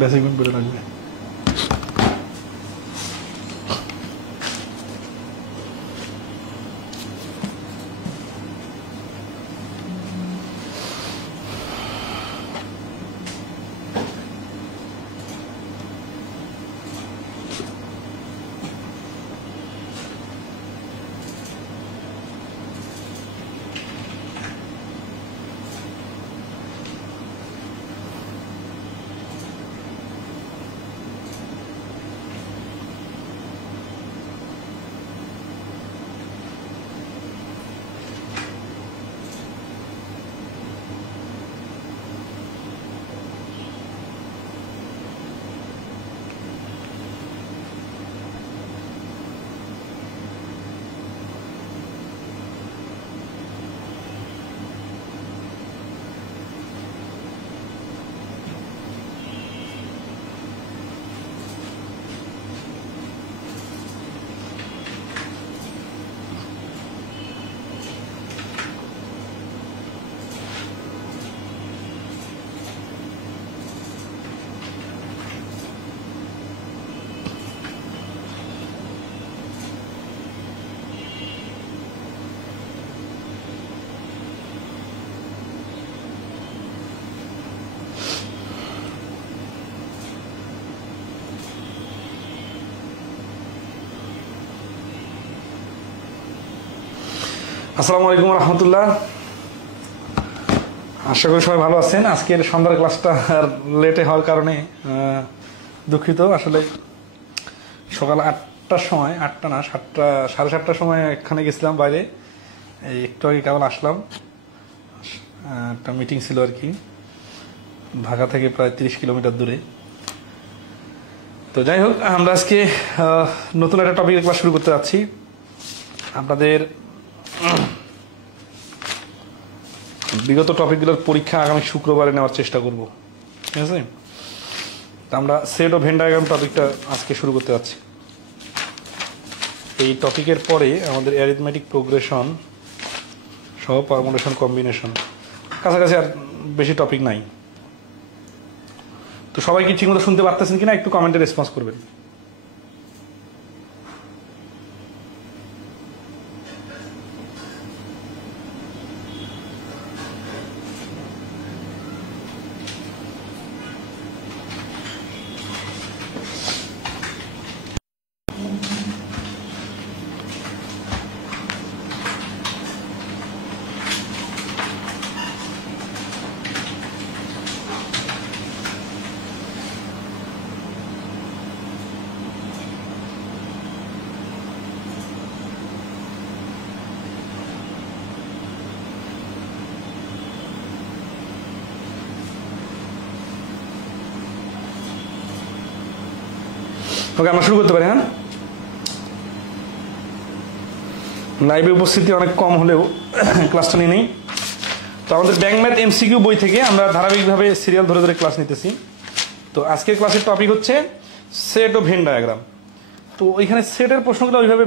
Basic math বলে রাখবে। আসসালামু আলাইকুম রহমতুল্লাহ, আশা করি সবাই ভালো আছেন। আজকের সন্ধ্যার ক্লাসটা লেটে হওয়ার কারণে দুঃখিত। আসলে সকাল 8টার সময়, 8টা না 7টা, 7:30টার সময় এখানে গেছিলাম বাইরে, এই একটু আগে কেবল আসলাম। একটা মিটিং ছিল আর কি, ঢাকা থেকে প্রায় 30 কিলোমিটার দূরে। তো যাই হোক, আমরা আজকে নতুন একটা টপিকের ক্লাস শুরু করতে যাচ্ছি। আপনাদের বিগত টপিকগুলোর পরীক্ষা আগামী শুক্রবারে নেওয়ার চেষ্টা করব, ঠিক আছে? তো আমরা সেট ও ভেন ডায়াগ্রাম টপিকটা আজকে শুরু করতে যাচ্ছি। এই টপিকের পরে আমাদের অ্যারিথমেটিক প্রোগ্রেশন সহ পারমুটেশন কম্বিনেশন, কাছাকাছি আর বেশি টপিক নাই। তো সবাই কি ঠিকমতো শুনতে পারতেছেন কিনা একটু কমেন্টে রেসপন্স করবেন। ওকে, আমরা শুরু করতে পারি। হ্যাঁ, লাইভে উপস্থিতি অনেক কম হলেও ক্লাসটা নিয়ে নেই। তো আমাদের ব্যাংক ম্যাথ এমসিকিউ বই থেকে আমরা ধারাবাহিকভাবে সিরিয়াল ধরে ধরে ক্লাস নিতেছি। তো আজকের ক্লাসের টপিক হচ্ছে সেট ও ভেন ডায়াগ্রাম। তো ওইখানে সেটের প্রশ্নগুলো ওইভাবে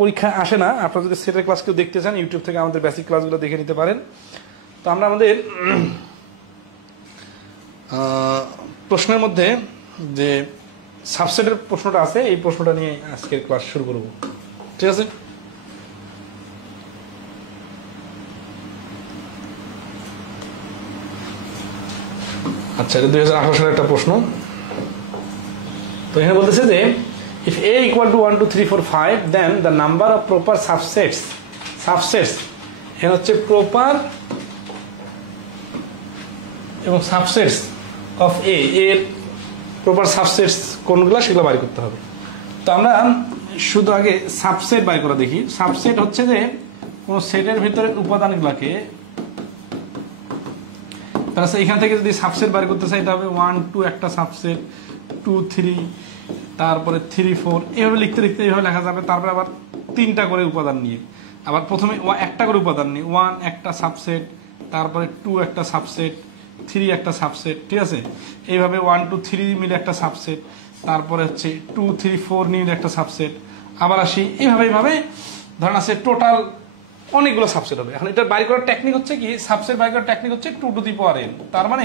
পরীক্ষা আসে না। আপনারা যদি সেটের ক্লাস কেউ দেখতে চান, ইউটিউব থেকে আমাদের বেসিক ক্লাসগুলো দেখে নিতে পারেন। তো আমরা আমাদের প্রশ্নের মধ্যে যে সাবসেটের প্রশ্নটা আছে, এই প্রশ্নটা নিয়ে আজকের ক্লাস শুরু করব, ঠিক আছে? আচ্ছা, এটা 2018 সালের একটা প্রশ্ন। তো এখানে বলতেছে যে if a equal to 1 2 3 4 5 then the number of proper subsets এখানে হচ্ছে প্রপার এবং সাবসেটস অফ এ এর প্রপার সাবসেটস কোনগুলো সেগুলো বাই করতে হবে। তো আমরা শুধু আগে সাবসেট বাই করে দেখি। সাবসেট হচ্ছে যে কোন সেটের ভিতরে উপাদানগুলোকে, তাহলে এখান থেকে যদি সাবসেট বাই করতে চাই, এটা হবে 1 2 একটা সাবসেট, 2 3, তারপরে 3 4, এইভাবে লিখতে লিখতে এইভাবে লেখা যাবে। তারপরে আবার 3টা করে উপাদান নিয়ে, আবার প্রথমে একটা করে উপাদান নিয়ে 1 একটা সাবসেট, তারপরে 2 একটা সাবসেট, 3 একটা সাবসেট, ঠিক আছে? এইভাবে 1 2 3 মিলে একটা সাবসেট, তারপরে হচ্ছে 2 3 4 মিলে একটা সাবসেট, আবার আসি এইভাবে ধরেন আছে টোটাল অনেকগুলো সাবসেট হবে। এখন এটা বাইর করার টেকনিক হচ্ছে কি, সাবসেট বাইর করার টেকনিক হচ্ছে 2 টু দি পাওয়ার n। তার মানে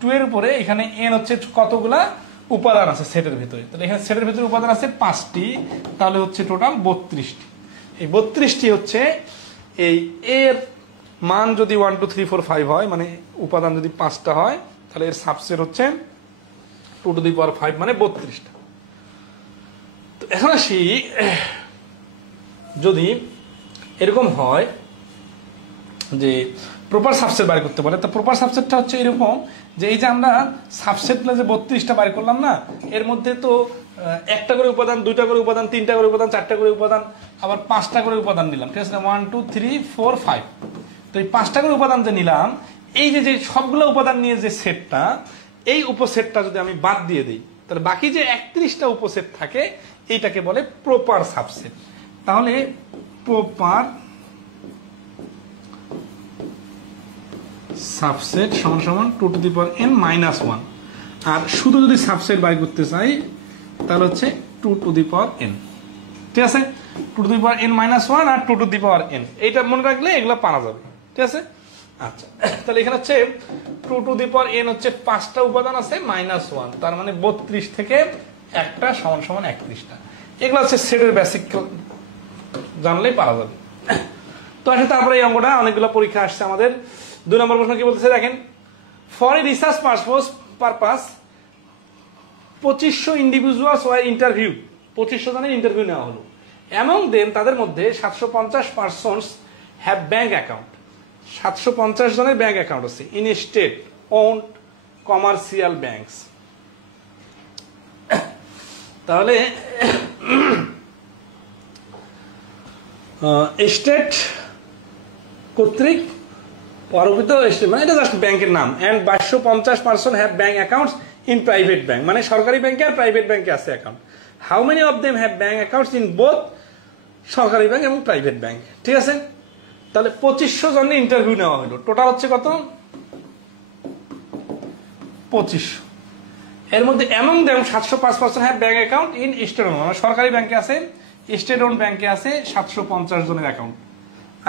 2 এর উপরে এখানে n হচ্ছে কতগুলা উপাদান আছে সেটের ভিতরে, তাহলে এখানে সেটের ভিতরে উপাদান আছে 5টি, তাহলে হচ্ছে টোটাল 32টি। এই 32টি হচ্ছে এই এর মান যদি 1 2 3 4 5 হয়, মানে উপাদান যদি 5টা হয়, তাহলে এর সাবসেট হচ্ছে 2 টু দি পাওয়ার 5 মানে 32টা। তো এখন আসি, যদি এরকম হয় যে প্রপার সাবসেট বাইর করতে পারে, তো প্রপার সাবসেটটা হচ্ছে এরকম যে এই যে আমরা সাবসেটগুলো যে 32টা বাইর করলাম না, এর মধ্যে তো একটা করে উপাদান, 2টা করে উপাদান, 3টা করে উপাদান, 4টা করে উপাদান, আবার 5টা করে উপাদান নিলাম, ঠিক আছে না? 1 2 3 4 5। তো এই 5টা করে উপাদান যে নিলাম, এই যে যে সবগুলো উপাদান নিয়ে যে সেটটা, এই উপসেটটা যদি আমি বাদ দিয়ে দিই, তাহলে বাকি যে 31টা উপসেট থাকে এইটাকে বলে প্রপার সাবসেট। তাহলে প্রপার সাবসেট সমান সমান 2 to the power n minus 1। আর শুধু যদি সাবসেট বাই করতে চাই তাহলে হচ্ছে 2 টু দি পাওয়ার n, ঠিক আছে? 2 to the power n minus 1 আর 2 টু দি পাওয়ার n, এইটা মনে রাখলে এগুলো পারা যাবে, ঠিক আছে? আচ্ছা, তাহলে এখানে হচ্ছে 2 টু দি পাওয়ার n হচ্ছে 5টা উপাদান আছে মাইনাস 1, তার মানে 32 থেকে একটা সমান সমান 31টা। এগুলো হচ্ছে সেটের বেসিক, জানলেই পারা যাবে। তো আসলে তারপরে এই অঙ্কটা অনেকগুলো পরীক্ষা আসছে আমাদের। 2 নম্বর প্রশ্ন কি বলতেছে দেখেন, for a research purpose 2500 individuals were interview, 2500 জনের ইন্টারভিউ নেওয়া হলো। এমং দেন, তাদের মধ্যে 750 পারসনস হ্যাভ ব্যাংক অ্যাকাউন্ট, 750 জনের ব্যাংক অ্যাকাউন্ট আছে in state owned commercial banks. তাহলে স্টেট কর্তৃক পরোপিত স্টেট, মানে এটা জাস্ট ব্যাংকের নাম। And 250 person have bank accounts in private bank, মানে সরকারি ব্যাংকে আর প্রাইভেট ব্যাংকে আছে account. How many of them have bank accounts in both সরকারি ব্যাংক এবং প্রাইভেট ব্যাংক, ঠিক আছে? তাহলে 2500 জনের ইন্টারভিউ নেওয়া হলো, টোটাল হচ্ছে কত? 2500। এর মধ্যে এমন them 705 person have bank account in state own, মানে সরকারি ব্যাংকে আছে, স্টেট ওন ব্যাংকে আছে 750 জনের অ্যাকাউন্ট,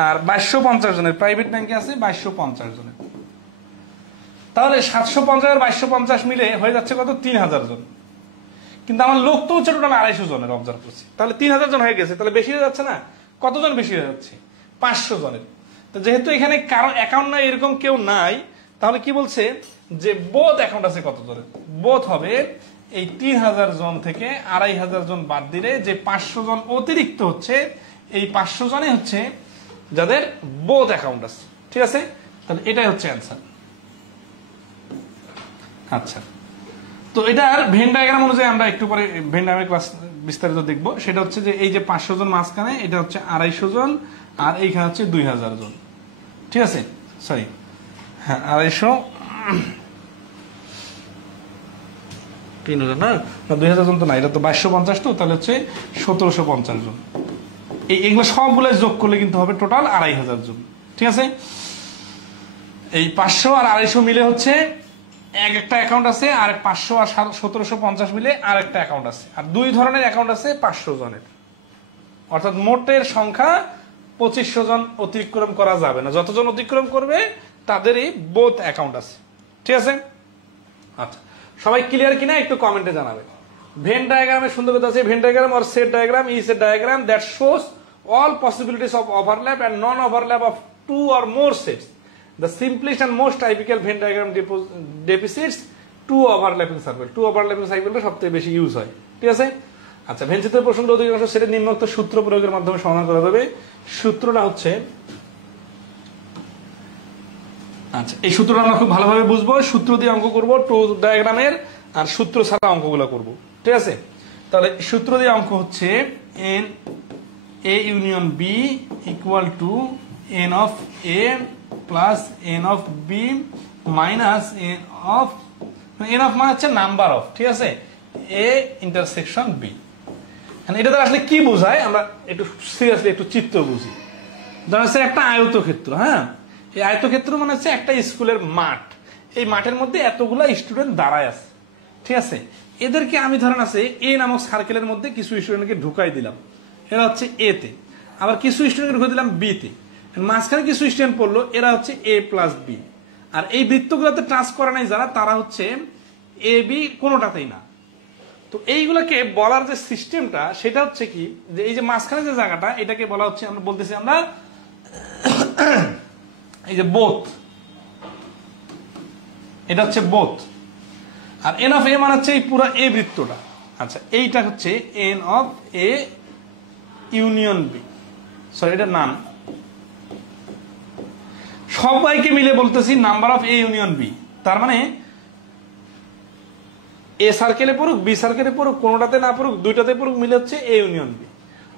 আর 2250 জনের প্রাইভেট ব্যাংকে আছে 2250 জনের। তাহলে 750 আর 2250 মিলে হয়ে যাচ্ছে কত? 3000 জন। কিন্তু আমার লোক তো হচ্ছে টোটাল 250 জনের, অবজার্ভ করছি। তাহলে 3000 জন হয়ে গেছে, তাহলে বেশি হয়ে যাচ্ছে না? কতজন বেশি হয়ে যাচ্ছে? 500 জনের। তো যেহেতু এখানে কারো অ্যাকাউন্ট নাই, এরকম কেউ নাই, তাহলে কি বলছে যে বোথ অ্যাকাউন্ট আছে কত জনের? বোথ হবে এই 3000 জন থেকে 2500 জন বাদ দিলে যে 500 জন অতিরিক্ত হচ্ছে, এই 500 জনে হচ্ছে যাদের বোথ অ্যাকাউন্ট আছে, ঠিক আছে? তাহলে এটাই হচ্ছে অ্যান্সার। আচ্ছা, তো এটার ভেন ডায়াগ্রাম অনুযায়ী আমরা একটু পরে ভেন ডায়াগ্রাম ক্লাস বিস্তারিত দেখব। সেটা হচ্ছে যে এই যে 500 জন মাঝখানে, এটা হচ্ছে 250 জন, আর এইখানে হচ্ছে 2000 জন, ঠিক আছে? সরি, হ্যাঁ 250 3000 না, 2000 জন তো না, এটা তো 2250, তো তাহলে হচ্ছে 1750 জন। এইগুলো সবগুলো যোগ করলে কিন্তু হবে টোটাল 2500 জন, ঠিক আছে? এই 500 আর 250 মিলে হচ্ছে একটা অ্যাকাউন্ট আছে, আর 500 আর 1750 মিলে আর একটা অ্যাকাউন্ট আছে, আর 2 ধরনের অ্যাকাউন্ট আছে 500 জনের। অর্থাৎ মোটের সংখ্যা 2500 জন অতিক্রম করা যাবে না, যতজন অতিক্রম করবে তাদেরই বোথ অ্যাকাউন্ট আছে, ঠিক আছে? আচ্ছা, সবাই ক্লিয়ার কিনা একটু কমেন্টে জানাবে। ভেন ডায়াগ্রামের সুন্দর কথা আছে, Venn diagram or set diagram is a diagram that shows all possibilities of overlap and non-overlap of 2 or more sets. The simplest and most typical Venn diagram depicts 2 overlapping circle. 2 overlapping circle সবথেকে বেশি use হয়, ঠিক আছে? আচ্ছা, when চিত্রের প্রসঙ্গে অধিকাংশ সেটা নিম্নোক্ত সূত্র প্রয়োগের মাধ্যমে সমাধান করা যাবে। সূত্রটা হচ্ছে, আচ্ছা এই সূত্রটা আমরা খুব ভালোভাবে বুঝবো, সূত্র দিয়ে অঙ্ক করব 2 ডায়াগ্রামের, আর সূত্র ছাড়া অঙ্কগুলো করব, ঠিক আছে? তাহলে সূত্র দিয়ে অঙ্ক হচ্ছে n A union B equal to n of A plus n of B minus n of মানে হচ্ছে নাম্বার অফ, ঠিক আছে? A intersection B। এটা আসলে কি বোঝায় আমরা একটু সিরিয়াসলি একটু চিত্র বুঝি। ধরা হচ্ছে একটা আয়তক্ষেত্র, হ্যাঁ, এই আয়তক্ষেত্র মানে হচ্ছে একটা স্কুলের মাঠ। এই মাঠের মধ্যে এতগুলা স্টুডেন্ট দাঁড়ায় আছে, ঠিক আছে? এদেরকে আমি ধরেন আছে এ নামক সার্কেলের মধ্যে কিছু স্টুডেন্টকে ঢুকাই দিলাম, এরা হচ্ছে এ তে, আবার কিছু স্টুডেন্ট ঢুকে দিলাম বি তে, মাঝখানে কিছু স্টুডেন্ট পড়লো, এরা হচ্ছে এ প্লাস বি, আর এই বৃত্তগুলোতে টাচ করে নাই যারা, তারা হচ্ছে এ বি কোনোটাতেই না। তো এইগুলোকে বলার যে সিস্টেমটা সেটা হচ্ছে কি, যে এই যে মাঝখানে যে জায়গাটা, এটাকে বলা হচ্ছে, আমরা বলতেছি আমরা এই যে বোথ, এটা হচ্ছে বোথ। আর এন অফ এ মানে হচ্ছে এই পুরো এ বৃত্তটা। আচ্ছা, এইটা হচ্ছে n of A union B, sorry এটা নাম, সবাইকে মিলে বলতেছি number of A union B. তার মানে এ সার্কেলে পড়ুক, বি সার্কেলে পড়ুক, কোনোটাতে না পড়ুক, দুইটাতে পড়ুক, মিলে হচ্ছে এ ইউনিয়ন বি।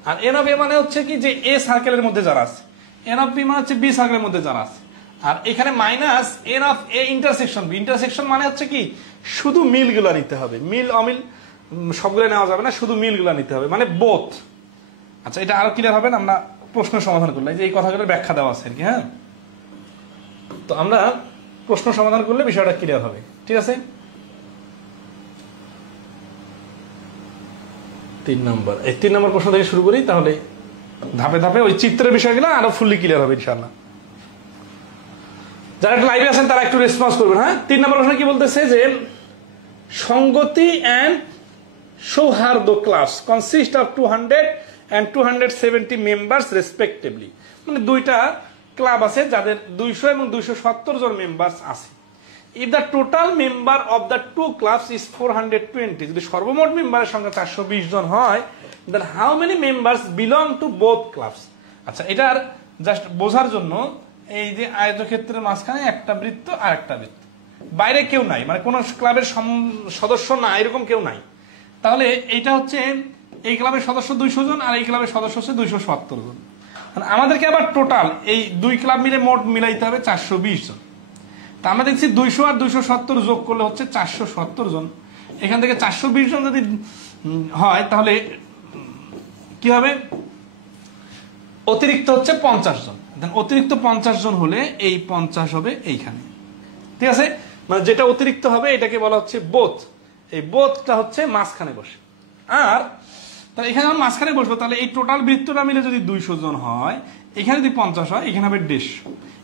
আর এন অফ এ মানে হচ্ছে কি, যে এ সার্কেলের মধ্যে যারা আছে, এন অফ বি মানে হচ্ছে বি সার্কেলের মধ্যে যারা আছে। আর এখানে minus n of A intersection B. Intersection মানে হচ্ছে কি, শুধু মিলগুলো নিতে হবে, মিল অমিল সবগুলো নেওয়া যাবে না, শুধু মিলগুলো নিতে হবে, মানে বোথ। আচ্ছা, এটা আরো ক্লিয়ার হবে না আমরা প্রশ্ন সমাধান করলে, যে এই কথাগুলোর ব্যাখ্যা দেওয়া আছে আর কি। হ্যাঁ, তো আমরা প্রশ্ন সমাধান করলে বিষয়টা ক্লিয়ার হবে, ঠিক আছে। 3 নম্বর, এই 3 নম্বর প্রশ্ন থেকে শুরু করি, তাহলে ধাপে ধাপে ওই চিত্রের বিষয়গুলো আরো ফুললি ক্লিয়ার হবে ইনশাআল্লাহ। যারা একটু লাইভে আছেন তারা একটু রেসপন্স করবেন। হ্যাঁ, 3 নম্বর প্রশ্ন কি বলতেছে, যে Sangati and Sauhardya class consist of 200 and 270 members respectively. মানে দুইটা ক্লাব আছে যাদের 200 এবং 270 জন মেম্বার্স আছে। If the total member of the two clubs is 420, যদি সর্বমোট মেম্বারের সংখ্যা 420 জন হয়, then how many members belong to both clubs. আচ্ছা, এটার জাস্ট বোঝার জন্য এই যে আয়তক্ষেত্রের মাঝখানে একটা বৃত্ত আর একটা বৃত্ত, বাইরে কেউ নাই, মানে কোন ক্লাবের সদস্য না, এরকম কেউ নাই। তাহলে এইটা হচ্ছে এই ক্লাবের সদস্য 200 জন আর এই ক্লাবের সদস্য হচ্ছে 270 জন। আমাদেরকে আবার টোটাল এই দুই ক্লাব মিলে মোট মিলাইতে হবে 420 জন। তা আমরা দেখছি 200 আর 270 যোগ করলে হচ্ছে 470 জন। এখান থেকে 420 জন যদি হয় তাহলে কি হবে, অতিরিক্ত হচ্ছে 50 জন। অতিরিক্ত 50 জন হলে এই 50 হবে এইখানে, ঠিক আছে। মানে যেটা অতিরিক্ত হবে এটাকে বলা হচ্ছে বোথ। এই বোথটা হচ্ছে মাঝখানে বসে। আর তাহলে এখানে আমরা মাঝখানে বসবো, তাহলে এই টোটাল বৃত্তটা মিলে যদি 200 জন হয়, এখানে যদি 50 হয়, এখানে হবে 150।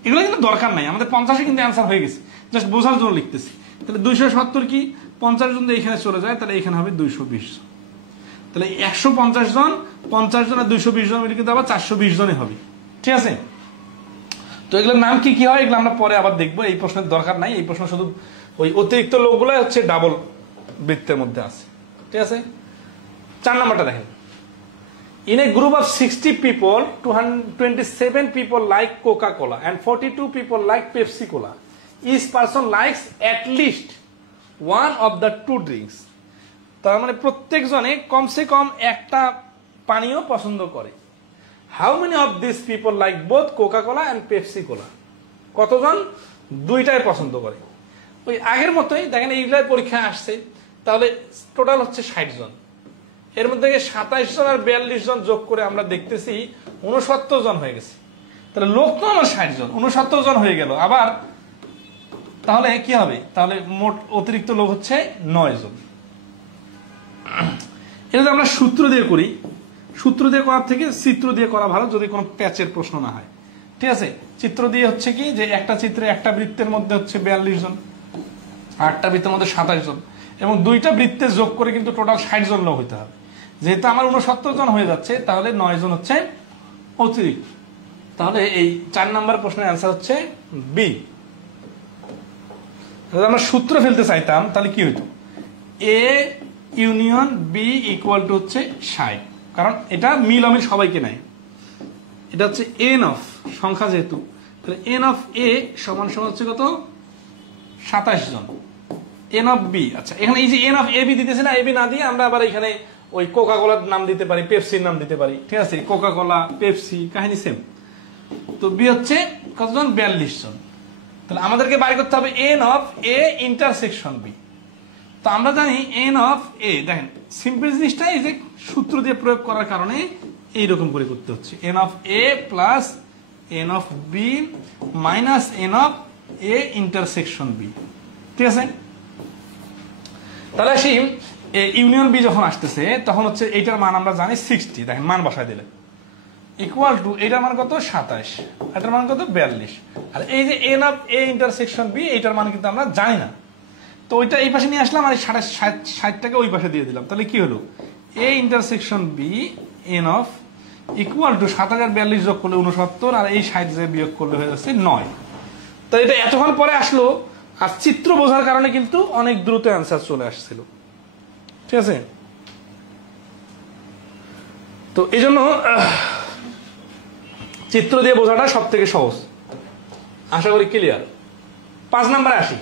এগুলো কিন্তু দরকার নাই, আমাদের 50-এ কিন্তু অ্যান্সার হয়ে গেছে, জাস্ট বোঝার জন্য লিখতেছি। তাহলে 270 কি 50 জন এখানে চলে যায়, তাহলে এখানে হবে 220 জন। তাহলে 150 জন, 50 জন আর 220 জন মিলে কিন্তু আবার 420 জনে হবে, ঠিক আছে। তো এগুলোর নাম কি কি হয় এগুলো আমরা পরে আবার দেখবো, এই প্রশ্নের দরকার নাই। এই প্রশ্ন শুধু ওই অতিরিক্ত লোকগুলো হচ্ছে ডাবল বৃত্তের মধ্যে আছে, ঠিক আছে। 4 নম্বরটা দেখেন, in a group of 60 people 227 people like Coca-Cola and 42 people like Pepsi-Cola. Each person likes at least one of the two drinks. তার মানে প্রত্যেকজনে কমসে কম একটা পানীয় পছন্দ করে। How many of these people like both Coca-Cola and Pepsi-Cola? কতজন দুইটাই পছন্দ করে। ওই আগের মতোই দেখেন, এইগুলাই পরীক্ষা আসছে, তাহলে টোটাল হচ্ছে 60 জন। এর মধ্যে 27 জন আর 42 জন যোগ করে আমরা দেখতেছি 69 জন হয়ে গেছে। তাহলে লোক তো আমার 60 জন, 69 জন হয়ে গেল। আবার তাহলে কি হবে, তাহলে মোট অতিরিক্ত লোক হচ্ছে 9 জন। এটা যদি আমরা সূত্র দিয়ে করি, সূত্র দিয়ে করার থেকে চিত্র দিয়ে করা ভালো, যদি কোনো প্যাচের প্রশ্ন না হয়, ঠিক আছে। চিত্র দিয়ে হচ্ছে কি, যে একটা চিত্রে একটা বৃত্তের মধ্যে হচ্ছে 42 জন, আটটা বৃত্তের মধ্যে 27 জন, এবং দুইটা বৃত্তে যোগ করে কিন্তু টোটাল 60 জন লোক হইতে হবে। যেহেতু আমার 69 জন হয়ে যাচ্ছে, তাহলে 9 জন হচ্ছে অতিরিক্ত। তাহলে এই 4 নম্বর প্রশ্নের অ্যান্সার হচ্ছে বি। যদি আমরা সূত্র ফেলতে চাইতাম তাহলে কি হইতো, A union B equal to হচ্ছে 60, কারণ এটা মিল অমিল সবাইকে নেয়। এটা হচ্ছে এন অফ সংখ্যা যেহেতু, তাহলে এন অফ এ সমান সমান হচ্ছে কত, 27 জন। এন অফ বি, আচ্ছা এখানে এই যে এন অফ এ বি দিতেছে না, এ বি না দিয়ে আমরা আবার এখানে ওই কোকা কোলার নাম দিতে পারি, পেপসির নাম দিতে পারি, ঠিক আছে। কোকা কোলা, পেপসি, কাহিনী সেম। তো বি হচ্ছে কতজন, 42 জন। তাহলে আমাদেরকে বাইর করতে হবে n of A intersection B. তো আমরা জানি এন অফ এ, দেখেন সিম্পল জিনিসটা এই যে সূত্র দিয়ে প্রয়োগ করার কারণে এইরকম করে করতে হচ্ছে, n of A plus n of B minus n of A intersection B, ঠিক আছে। তাহলে আসি ইউনিয়ন বি যখন আসতেছে তখন হচ্ছে এইটার মান আমরা জানি 60, দেখেন মান বসায় দিলে ইকুয়াল টু এটার মান কত 27, এটার মান কত 42। আর এই যে n of A intersection B, এইটার মান কিন্তু আমরা জানি না। তো ওইটা এই পাশে নিয়ে আসলাম আর 60টাকে ওই পাশে দিয়ে দিলাম। তাহলে কি হলো, A intersection B n of equal to 7042 যোগ করলে 69, আর এই 60 যে বিয়োগ করলে হয়ে যাচ্ছে 9। তো এটা এতক্ষণ পরে আসলো, আর চিত্র বোঝার কারণে কিন্তু অনেক দ্রুত অ্যান্সার চলে আসছিল। ঠিক আছে, তো এই জন্য চিত্র দিয়ে বোঝাটা সব থেকে সহজ। আশা করি ক্লিয়ার। 5 নম্বরে আসি।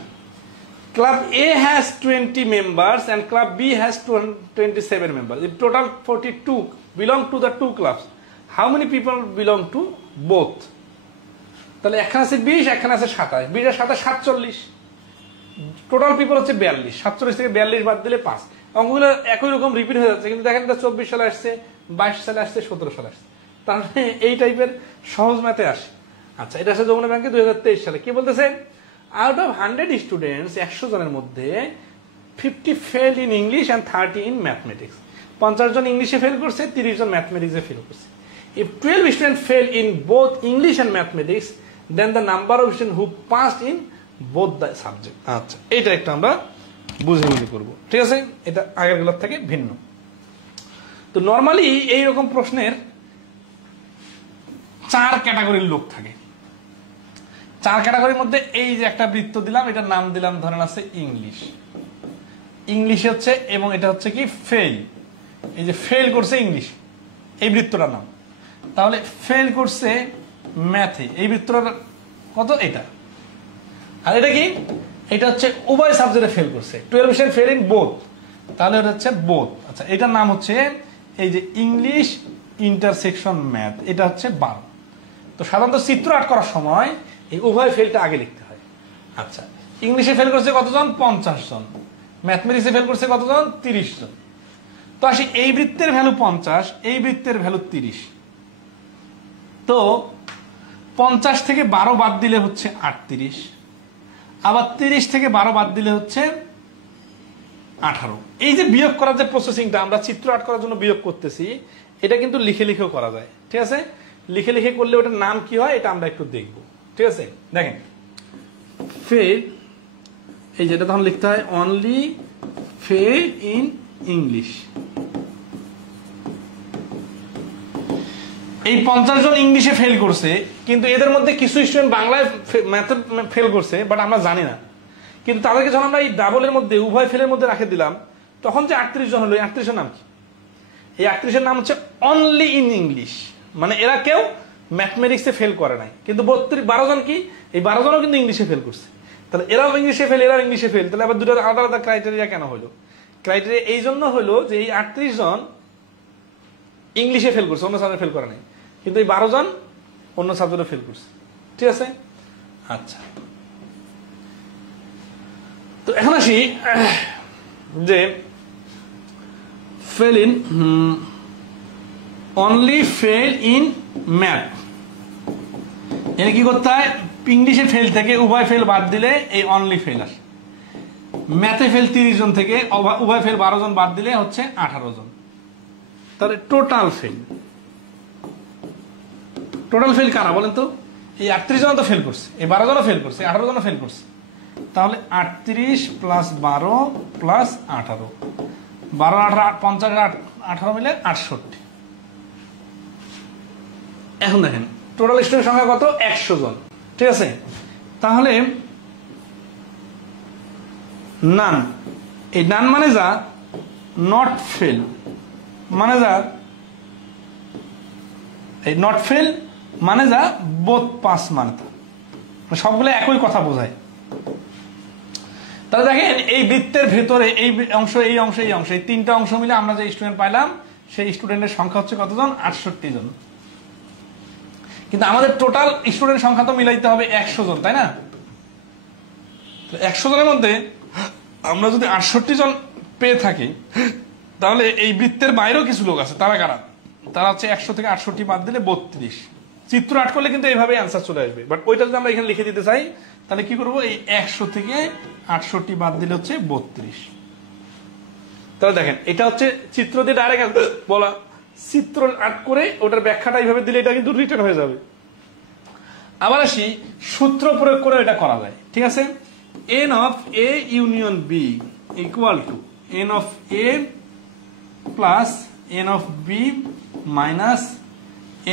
Club A has 20 members and club B has 27 members. If total 42 belong to the two clubs, how many people belong to both? তাহলে এখানে আছে 20, এখানে আছে 27, 20 আর 27 47, টোটাল পিপল হচ্ছে 42, 47 থেকে 42 বাদ দিলে 5। অঙ্কগুলো একই রকম রিপিট হয়ে যাচ্ছে, কিন্তু দেখেন এটা 24 সালে আসছে, 22 সালে আসছে, 17 সালে আসছে। তার মানে এই টাইপের সহজ ম্যাথে আসে। আচ্ছা, এটা আছে যমুনা ব্যাংকে 2023 সালে। কি বলতেছে, আউট অফ 100 স্টুডেন্টস, 100 জনের মধ্যে 50 fail in English and 30 in mathematics. 50 জন ইংলিশে ফেল করছে, 30 জন ম্যাথমেটিক্সে ফেল করছে। If 12 student fail in both English and mathematics, then the number of student who passed in both the subject. আচ্ছা, এইটা একটু আমরা বুঝে করবো। ঠিক আছে, এটা আগেরগুলোর থেকে ভিন্ন। তো নর্মালি এইরকম প্রশ্নের 4 ক্যাটাগরির লোক থাকে। 4 ক্যাটাগরির মধ্যে এই যে একটা বৃত্ত দিলাম, এটার নাম দিলাম ধরেন আছে ইংলিশ। ইংলিশ হচ্ছে, এবং এটা হচ্ছে কি ফেল। এই যে ফেল করছে ইংলিশ, এই বৃত্তটার নাম। তাহলে ফেল করছে ম্যাথে, এই বৃত্তটার কত, এটা। আর এটা কি, এটা হচ্ছে উভয় সাবজেক্টে ফেল করছে, 12% ফেল ইন বোথ, তাহলে এটা হচ্ছে বোথ। আচ্ছা, এটার নাম হচ্ছে এই যে ইংলিশ ইন্টারসেকশন ম্যাথ, এটা হচ্ছে 12। তো সাধারণত চিত্র আট করার সময় এই উভয় ফেলটা আগে লিখতে হয়। আচ্ছা, ইংলিশে ফেল করছে কতজন, 50 জন। ম্যাথমেটিক্সে ফেল করছে কতজন, 30 জন। তো আসি, এই বৃত্তের ভ্যালু 50, এই বৃত্তের ভ্যালু 30। তো 50 থেকে 12 বাদ দিলে হচ্ছে 38, আবার 30 থেকে 12 বাদ দিলে হচ্ছে 18। এই যে বিয়োগ করার যে প্রসেসিংটা আমরা চিত্র আট করার জন্য বিয়োগ করতেছি, এটা কিন্তু লিখে লিখেও করা যায়। ঠিক আছে, লিখে লিখে করলে ওটার নাম কি হয় এটা আমরা একটু দেখব। ঠিক আছে, দেখেন ফেল, এই যেটা তখন লিখতে হয় অনলি ফেল ইন ইংলিশ। এই 50 জন ইংলিশে ফেল করছে, কিন্তু এদের মধ্যে কিছু স্টুডেন্ট বাংলায় ম্যাথে ফেল করছে, বাট আমরা জানি না। কিন্তু তাদেরকে যখন আমরা এই ডাবলের মধ্যে, উভয় ফেলের মধ্যে রাখে দিলাম, তখন যে 38 জন হলো, এই 38 নাম কি, এই 38 নাম হচ্ছে অনলি ইন ইংলিশ। মানে এরা কেউ ম্যাথমেটিক্সে ফেল করে নাই, কিন্তু 12 জন কি, এই 12 জনও কিন্তু ইংলিশে ফেল করছে। তাহলে এরাও ইংলিশে ফেল, এরাও ইংলিশে ফেল। তাহলে আবার দুটো আলাদা আলাদা ক্রাইটেরিয়া কেন হলো? ক্রাইটেরিয়া এই জন্য হলো যে এই 38 জন ইংলিশে ফেল করছে, অন্য সাবজেক্টে ফেল করে নাই, কিন্তু এই 12 জন অন্য সাবজেক্টে ফেল করছে। ঠিক আছে, আচ্ছা। তো এখন আসি যে fail in, only fail in math, এর কি করতে হয়, ইংলিশে ফেল থেকে উভয় ফেল বাদ দিলে এই অনলি ফেল আসে। ম্যাথে ফেল 30 জন থেকে উভয় ফেল 12 জন বাদ দিলে হচ্ছে 18 জন। তাহলে টোটাল ফেল, টোটাল ফেল কারা বলেন তো? এই 38 জন তো ফেল করছে, এই 12 জনও ফেল করছে, 18 জনও ফেল করছে। তাহলে 38 প্লাস 12 প্লাস 18, 12 18 50 18 মিলে 68। এখন দেখেন টোটাল স্টুডেন্ট সংখ্যা কত, 100 জন। ঠিক আছে, তাহলে নান, এই নান মানে যা, নট ফেল মানে যা, এই নট ফেল মানে যা, বোথ পাস মানে তা, সবগুলো একই কথা বোঝায়। তাহলে দেখেন এই বৃত্তের ভেতরে এই অংশ, এই অংশ, এই অংশ, এই 3টা অংশ মিলে আমরা যে স্টুডেন্ট পাইলাম, সেই স্টুডেন্টের সংখ্যা হচ্ছে কতজন, 68 জন। কিন্তু আমাদের টোটাল স্টুডেন্ট সংখ্যা তো মিলাইতে হবে 100 জন, তাই না? 100 জনের মধ্যে আমরা যদি 68 জন পেয়ে থাকি, তাহলে এই বৃত্তের বাইরেও কিছু লোক আছে। তারা কারা? তারা হচ্ছে 100 থেকে 68 বাদ দিলে 32। চিত্র আট করলে কিন্তু এইভাবে অ্যান্সার চলে আসবে, বাট ওইটা যদি আমরা এখানে লিখে দিতে চাই, তাহলে কি করবো, এই 100 থেকে 68 বাদ দিলে হচ্ছে 32। তাহলে দেখেন এটা হচ্ছে চিত্র দিয়ে ডাইরেক্ট বলা, চিত্র আঁক করে ওটার ব্যাখ্যাটা এইভাবে দিলে এটা কিন্তু রিটার্ন হয়ে যাবে। আবার আসি, সূত্র প্রয়োগ করে এটা করা যায়, ঠিক আছে। n of a union b equal to n of a plus n of b minus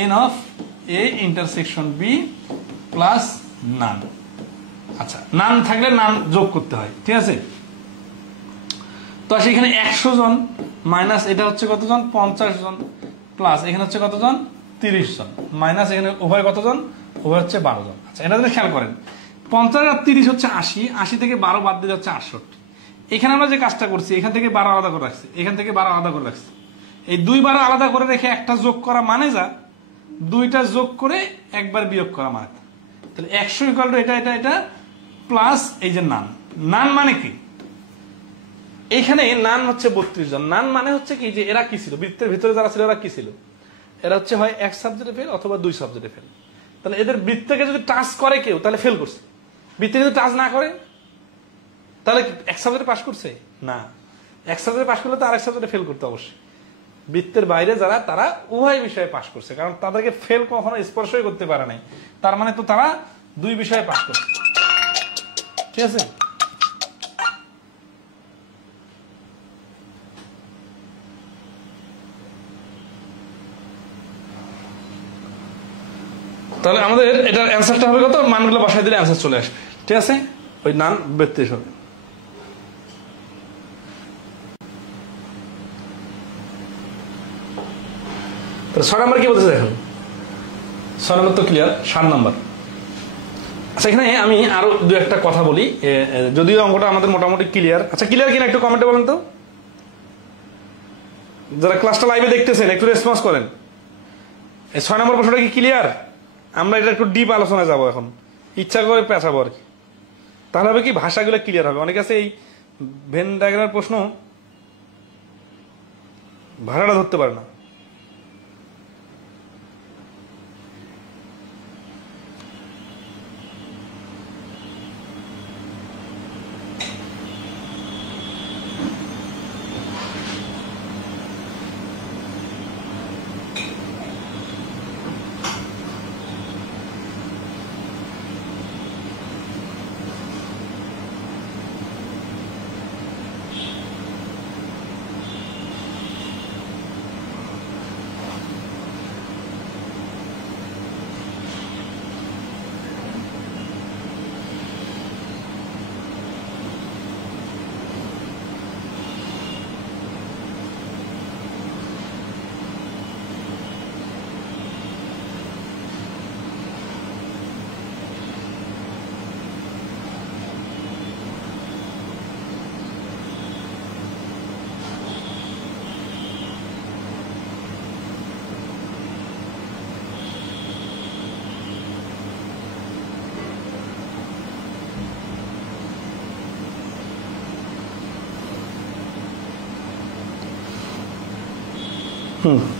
n of a intersection b plus none. আচ্ছা, নান থাকলে নান যোগ করতে হয়, ঠিক আছে। তো আসলে এখানে 100 জন মাইনাস এটা হচ্ছে কতজন, 50 জন, প্লাস এখানে হচ্ছে কতজন, 30 জন, মাইনাস এখানে উভয় কতজন, উভয় হচ্ছে 12 জন। আচ্ছা, এটা যদি খেয়াল করেন 50 আর 30 হচ্ছে 80, 80 থেকে 12 বাদ দিলে হচ্ছে 68। এখানে আমরা যে কাজটা করছি, এখান থেকে 12 আলাদা করে রাখছি, এখান থেকে 12 আলাদা করে রাখছি। এই 2 12 আলাদা করে রেখে একটা যোগ করা মানে যা, 2টা যোগ করে একবার বিয়োগ করা মানে তা। তাহলে 100 ইকুয়াল টু এটা এটা এটা প্লাস এই যে নান। নান মানে কি, এইখানে নান হচ্ছে 32 জন। নান মানে হচ্ছে কি, যে এরা কি ছিল, বৃত্তের ভিতরে যারা ছিল এরা কি ছিল, এরা হচ্ছে হয় 1 সাবজেক্টে ফেল অথবা 2 সাবজেক্টে ফেল। তাহলে এদের বৃত্তকে যদি টাচ করে কেউ তাহলে ফেল করছে, বৃত্তে যদি টাচ না করে তাহলে 1 সাবজেক্টে পাস করছে না। 1 সাবজেক্টে পাস করলে তো আরেক সাবজেক্টে ফেল করতে অবশ্যই। বৃত্তের বাইরে যারা তারা উভয় বিষয়ে পাস করছে, কারণ তাদেরকে ফেল কখনো স্পর্শই করতে পারে নাই, তার মানে তো তারা 2 বিষয়ে পাস করছে, ঠিক আছে। তাহলে আমাদের এটার অ্যান্সারটা হবে কত, মানগুলো বসায় দিলে অ্যান্সার চলে আসবে, ঠিক আছে। ওই নান 32 হবে। তাহলে 6 নম্বর কি বলতেছে দেখুন, 6 নম্বর তো ক্লিয়ার, 7 নম্বর। আচ্ছা, এখানে আমি আরো 2-1টা কথা বলি, যদিও অঙ্কটা আমাদের মোটামুটি ক্লিয়ার। আচ্ছা, ক্লিয়ার কিনা একটু কমেন্টে বলেন তো, যারা ক্লাসটা লাইভে দেখতেছেন একটু রেসপন্স করেন। এই 6 নম্বর প্রশ্নটা কি ক্লিয়ার? আমরা এটা একটু ডিপ আলোচনায় যাবো এখন, ইচ্ছা করে পেঁচাবো আর কি। তাহলে হবে কি, ভাষাগুলো ক্লিয়ার হবে। অনেক আছে এই ভেন ডায়াগ্রামের প্রশ্ন ভাষাটা ধরতে পারে না।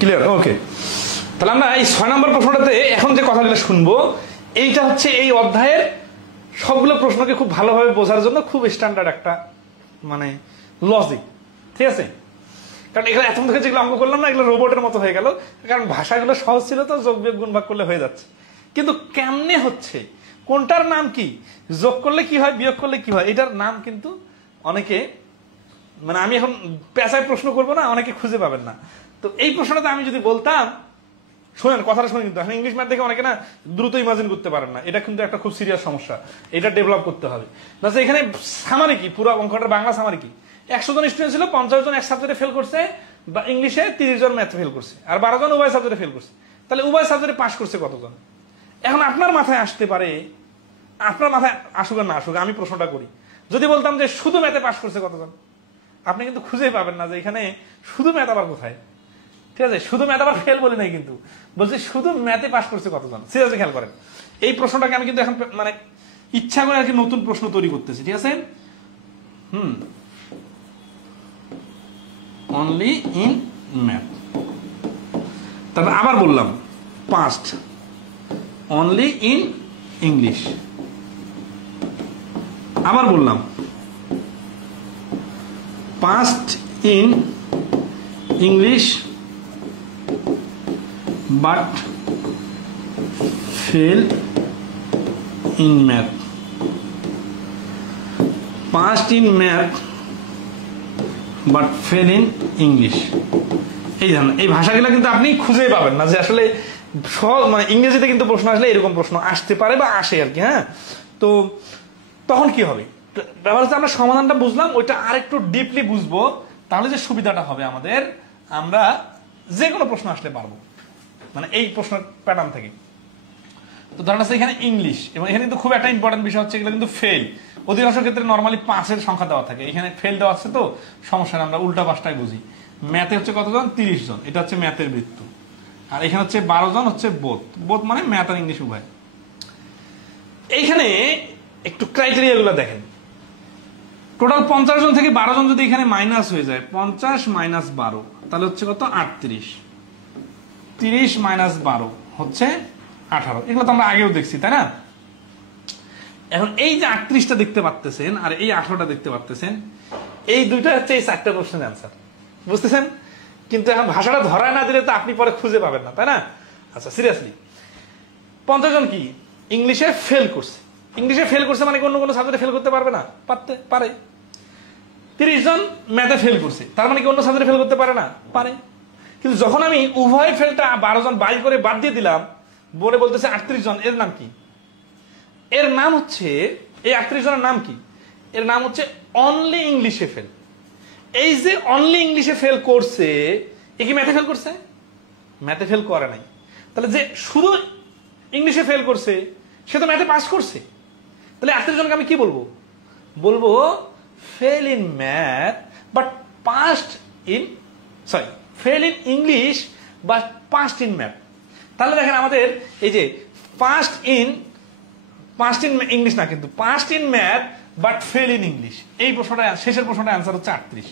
ক্লিয়ার, ওকে। তাহলে আমরা এই 6 নম্বর প্রশ্নটাতে এখন যে কথাগুলো শুনবো, এইটা হচ্ছে এই অধ্যায়ের সবগুলো প্রশ্নকে খুব ভালোভাবে বোঝার জন্য খুব স্ট্যান্ডার্ড একটা মানে লজিক, ঠিক আছে। কারণ এগুলো এত থেকে যেগুলো অঙ্ক করলাম না, এগুলো রোবটের মতো হয়ে গেল, কারণ ভাষাগুলো সহজ ছিল তো, যোগ বিয়োগ গুণ ভাগ করলে হয়ে যাচ্ছে। কিন্তু কেমনে হচ্ছে, কোনটার নাম কি, যোগ করলে কি হয়, বিয়োগ করলে কি হয়, এটার নাম কিন্তু অনেকে, মানে আমি এখন পেঁচায় প্রশ্ন করবো না, অনেকে খুঁজে পাবেন না। তো এই প্রশ্নটা আমি যদি বলতাম, শুনেন কথাটা শুনে, কিন্তু এখন ইংলিশ ম্যাথ দেখে অনেকে না দ্রুত ইমাজিন করতে পারেন না, এটা কিন্তু একটা খুব সিরিয়াস সমস্যা, এটা ডেভেলপ করতে হবে। না এখানে সামারি কি, পুরো অঙ্কটার বাংলা সামারি কি, 100 জন স্টুডেন্ট ছিল, 50 জন এক সাবজেক্টে ফেল করছে, বা ইংলিশে 30 জন ম্যাথে ফেল করছে, আর 12 জন উভয় সাবজেক্টে ফেল করছে। তাহলে উভয় সাবজেক্টে পাস করছে কতজন? এখন আপনার মাথায় আসতে পারে, আপনার মাথায় আসুক আর না আসুক, আমি প্রশ্নটা করি, যদি বলতাম যে শুধু ম্যাথে পাস করছে কতজন, আপনি কিন্তু খুঁজেই পাবেন না যে এখানে শুধু ম্যাথ আবার কোথায়, ঠিক আছে। শুধু ম্যাথ আবার ফেল বলি নাই, কিন্তু বলছি শুধু ম্যাথে পাস করছে কতজন। সিরিয়াসলি খেয়াল করেন, এই প্রশ্নটাকে আমি কিন্তু এখন মানে ইচ্ছা করে আর কি নতুন প্রশ্ন তৈরি করতেছি, ঠিক আছে। Only in math. তারপর আবার বললাম পাস্ট, অনলি ইন ইংলিশ। আবার বললাম passed in English but fail in math, passed in math but fail in English. এই জানেন এই ভাষাগুলো কিন্তু আপনি খুঁজেই পাবেন না যে আসলে মানে ইংরেজিতে কিন্তু প্রশ্ন আসলে এরকম প্রশ্ন আসতে পারে বা আসে আর কি। হ্যাঁ, তো তখন কি হবে, ব্যাপার হচ্ছে আমরা সমাধানটা বুঝলাম, ওইটা আরেকটু ডিপলি বুঝবো, তাহলে যে সুবিধাটা হবে আমাদের, আমরা যে কোনো প্রশ্ন আসলে পারবো, মানে এই প্রশ্ন প্যাটার্ন থেকে। তো ধরেন আছে এখানে ইংলিশ, এবং এখানে কিন্তু খুব একটা ইম্পর্টেন্ট বিষয় হচ্ছে এগুলো কিন্তু ফেল। অধিকাংশ ক্ষেত্রে নর্মালি 5-এর সংখ্যা দেওয়া থাকে, এখানে ফেল দেওয়া আছে তো সমস্যা নেই, আমরা উল্টা পাশটাই বুঝি। ম্যাথে হচ্ছে কতজন, 30 জন, এটা হচ্ছে ম্যাথের বৃত্ত। আর এখানে হচ্ছে 12 জন হচ্ছে বোথ, বোথ মানে ম্যাথ আর ইংলিশ উভয়। এইখানে একটু ক্রাইটেরিয়া গুলো দেখেন, টোটাল 50 জন থেকে 12 জন যদি এখানে মাইনাস হয়ে যায়, 50 মাইনাস 12 তাহলে হচ্ছে কত, 38, 30 মাইনাস 12 হচ্ছে 18। এগুলো তো আমরা আগেও দেখছি, তাই না? এখন এই যে 38টা দেখতে পাচ্ছেন আর এই 18টা দেখতে পাচ্ছেন, এই দুইটা হচ্ছে এই 4টা কোশ্চেনের অ্যান্সার, বুঝতেছেন? কিন্তু এখন ভাষাটা ধরায় না দিলে তো আপনি পরে খুঁজে পাবেন না, তাই না? আচ্ছা, সিরিয়াসলি 50 জন কি ইংলিশে ফেল করছে, ইংলিশে ফেল করছে মানে অন্য কোনো সাবজেক্টে ফেল করতে পারবে না, পারে। 30 জন ম্যাথে ফেল করছে, তার মানে কি অন্য সাবজেক্টে ফেল করতে পারে না, পারে। কিন্তু যখন আমি উভয় ফেলটা 12 জন বাই করে বাদ দিয়ে দিলাম, বলে বলতেছে 38 জন, এর নাম কি? এর নাম হচ্ছে, এই 38 জনের নাম কি? এর নাম হচ্ছে অনলি ইংলিশে ফেল। এই যে অনলি ইংলিশে ফেল করছে, এ কি ম্যাথে ফেল করছে? ম্যাথে ফেল করে নাই। তাহলে যে শুধু ইংলিশে ফেল করছে সে তো ম্যাথে পাস করছে। তাহলে 38 জনকে আমি কি বলবো? বলবো fail in math but passed in, sorry, fail in English but passed in math. তাহলে দেখেন আমাদের এই যে পাস্ট ইন ইংলিশ না, কিন্তু passed in math but fail in English, এই প্রশ্নটা, শেষের প্রশ্নটা অ্যান্সার হচ্ছে 38।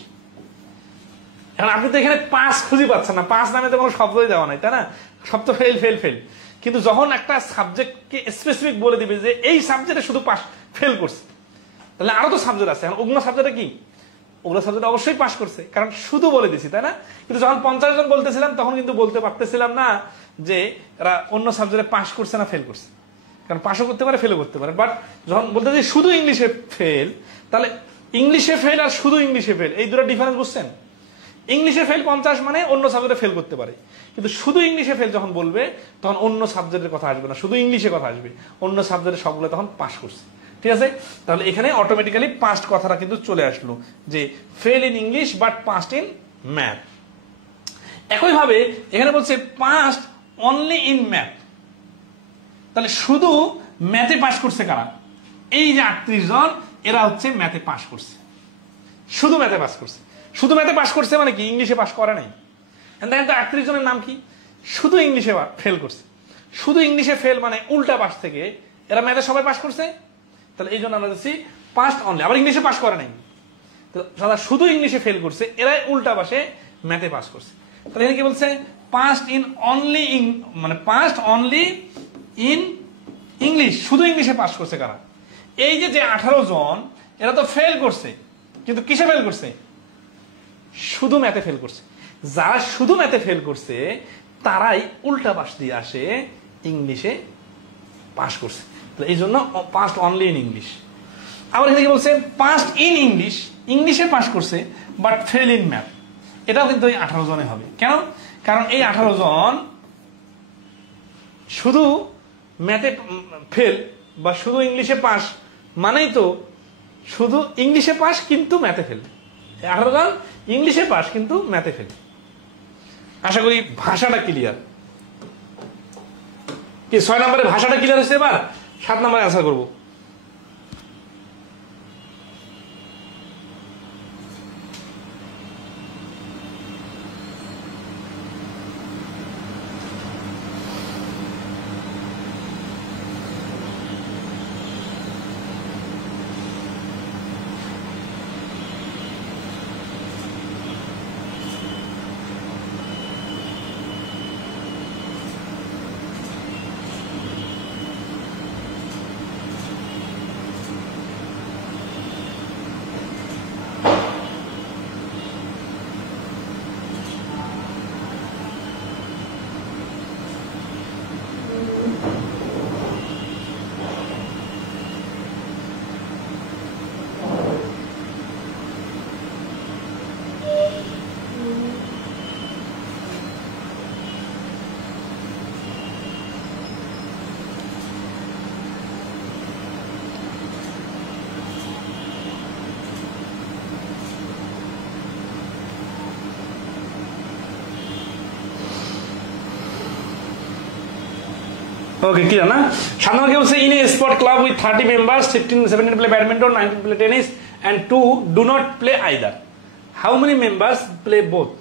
এখন আপনি তো এখানে পাস খুঁজে পাচ্ছেন না, পাস নামে তো কোনো শব্দই দেওয়া নাই, তাই না? সব তো ফেল ফেল ফেল। কিন্তু যখন একটা সাবজেক্টকে স্পেসিফিক বলে দিবে যে এই সাবজেক্টে শুধু পাস ফেল করছে, তাহলে আরো তো সাবজেক্ট আছে, ওগুলো সাবজেক্টে কি, ওগুলো সাবজেক্ট অবশ্যই পাস করছে, কারণ শুধু বলে দিছি, তাই না? কিন্তু যখন 50 জন বলতেছিলাম তখন কিন্তু বলতে পারতেছিলাম না যে এরা অন্য সাবজেক্টে পাস করছে না ফেল করছে, কারণ পাসও করতে পারে ফেলও করতে পারে। বাট যখন বলতে যে শুধু ইংলিশে ফেল, তাহলে ইংলিশে ফেল আর শুধু ইংলিশে ফেল, এই দুটো ডিফারেন্স বুঝছেন? ইংলিশে ফেল 50 মানে অন্য সাবজেক্টে ফেল করতে পারে, কিন্তু শুধু ইংলিশে ফেল যখন বলবে তখন অন্য সাবজেক্টের কথা আসবে না, শুধু ইংলিশে কথা আসবে, অন্য সাবজেক্টে সবগুলো তখন পাস করছে। ঠিক আছে? তাহলে এখানে অটোমেটিক্যালি পাস্ট কথাটা কিন্তু চলে আসলো যে fail in English but passed in math. একইভাবে এখানে বলছে পাস্ট অনলি ইন ম্যাথ, তাহলে শুধু ম্যাথে পাস করছে কারা? এই যে 38 জন, এরা হচ্ছে ম্যাথে পাস করছে, শুধু ম্যাথে পাস করছে। শুধু ম্যাথে পাস করছে মানে কি, ইংলিশে পাস করে নাই। দেখেন তো 38 জনের নাম কি? শুধু ইংলিশে ফেল করছে। শুধু ইংলিশে ফেল মানে উল্টা পাশ থেকে এরা ম্যাথে সবাই পাস করছে, তাহলে এই জন্য আমরা দেখছি পাস্ট অনলি। আবার ইংলিশে পাস করে নাই, শুধু ইংলিশে ফেল করছে, এরাই উল্টা পাশে ম্যাথে পাস করছে। তাহলে এখানে কি বলছে, পাস্ট ইন অনলি, মানে পাস্ট অনলি ইন ইংলিশ, শুধু ইংলিশে পাস করছে কারা? এই যে 18 জন, এরা তো ফেল করছে, কিন্তু কিসে ফেল করছে? শুধু ম্যাথে ফেল করছে। যারা শুধু ম্যাথে ফেল করছে তারাই উল্টা পাশ দিয়ে আসে ইংলিশে পাস করছে, এই জন্য পাস্ট অনলি ইন ইংলিশ। আবার এখানে কি বলছে, পাস্ট ইন ইংলিশ, ইংলিশে পাস করছে বাট ফেল ইন ম্যাথ, এটাও কিন্তু এই 18 জনে হবে। কেন? কারণ এই 18 জন শুধু ম্যাথে ফেল বা শুধু ইংলিশে পাস মানেই তো শুধু ইংলিশে পাস কিন্তু ম্যাথে ফেল। 18 জন ইংলিশে পাস কিন্তু ম্যাথে ফেল। আশা করি ভাষাটা ক্লিয়ার। কি 6 নম্বরে ভাষাটা ক্লিয়ার হচ্ছে? এবার 7 নম্বরে অ্যান্সার করবো। ওকে ক্লিয়ার না? 7 নম্বর কি বলছে, in A sport club with 30 members 15-17 play badminton, 19 play tennis and 2 do not play either. How many members play both?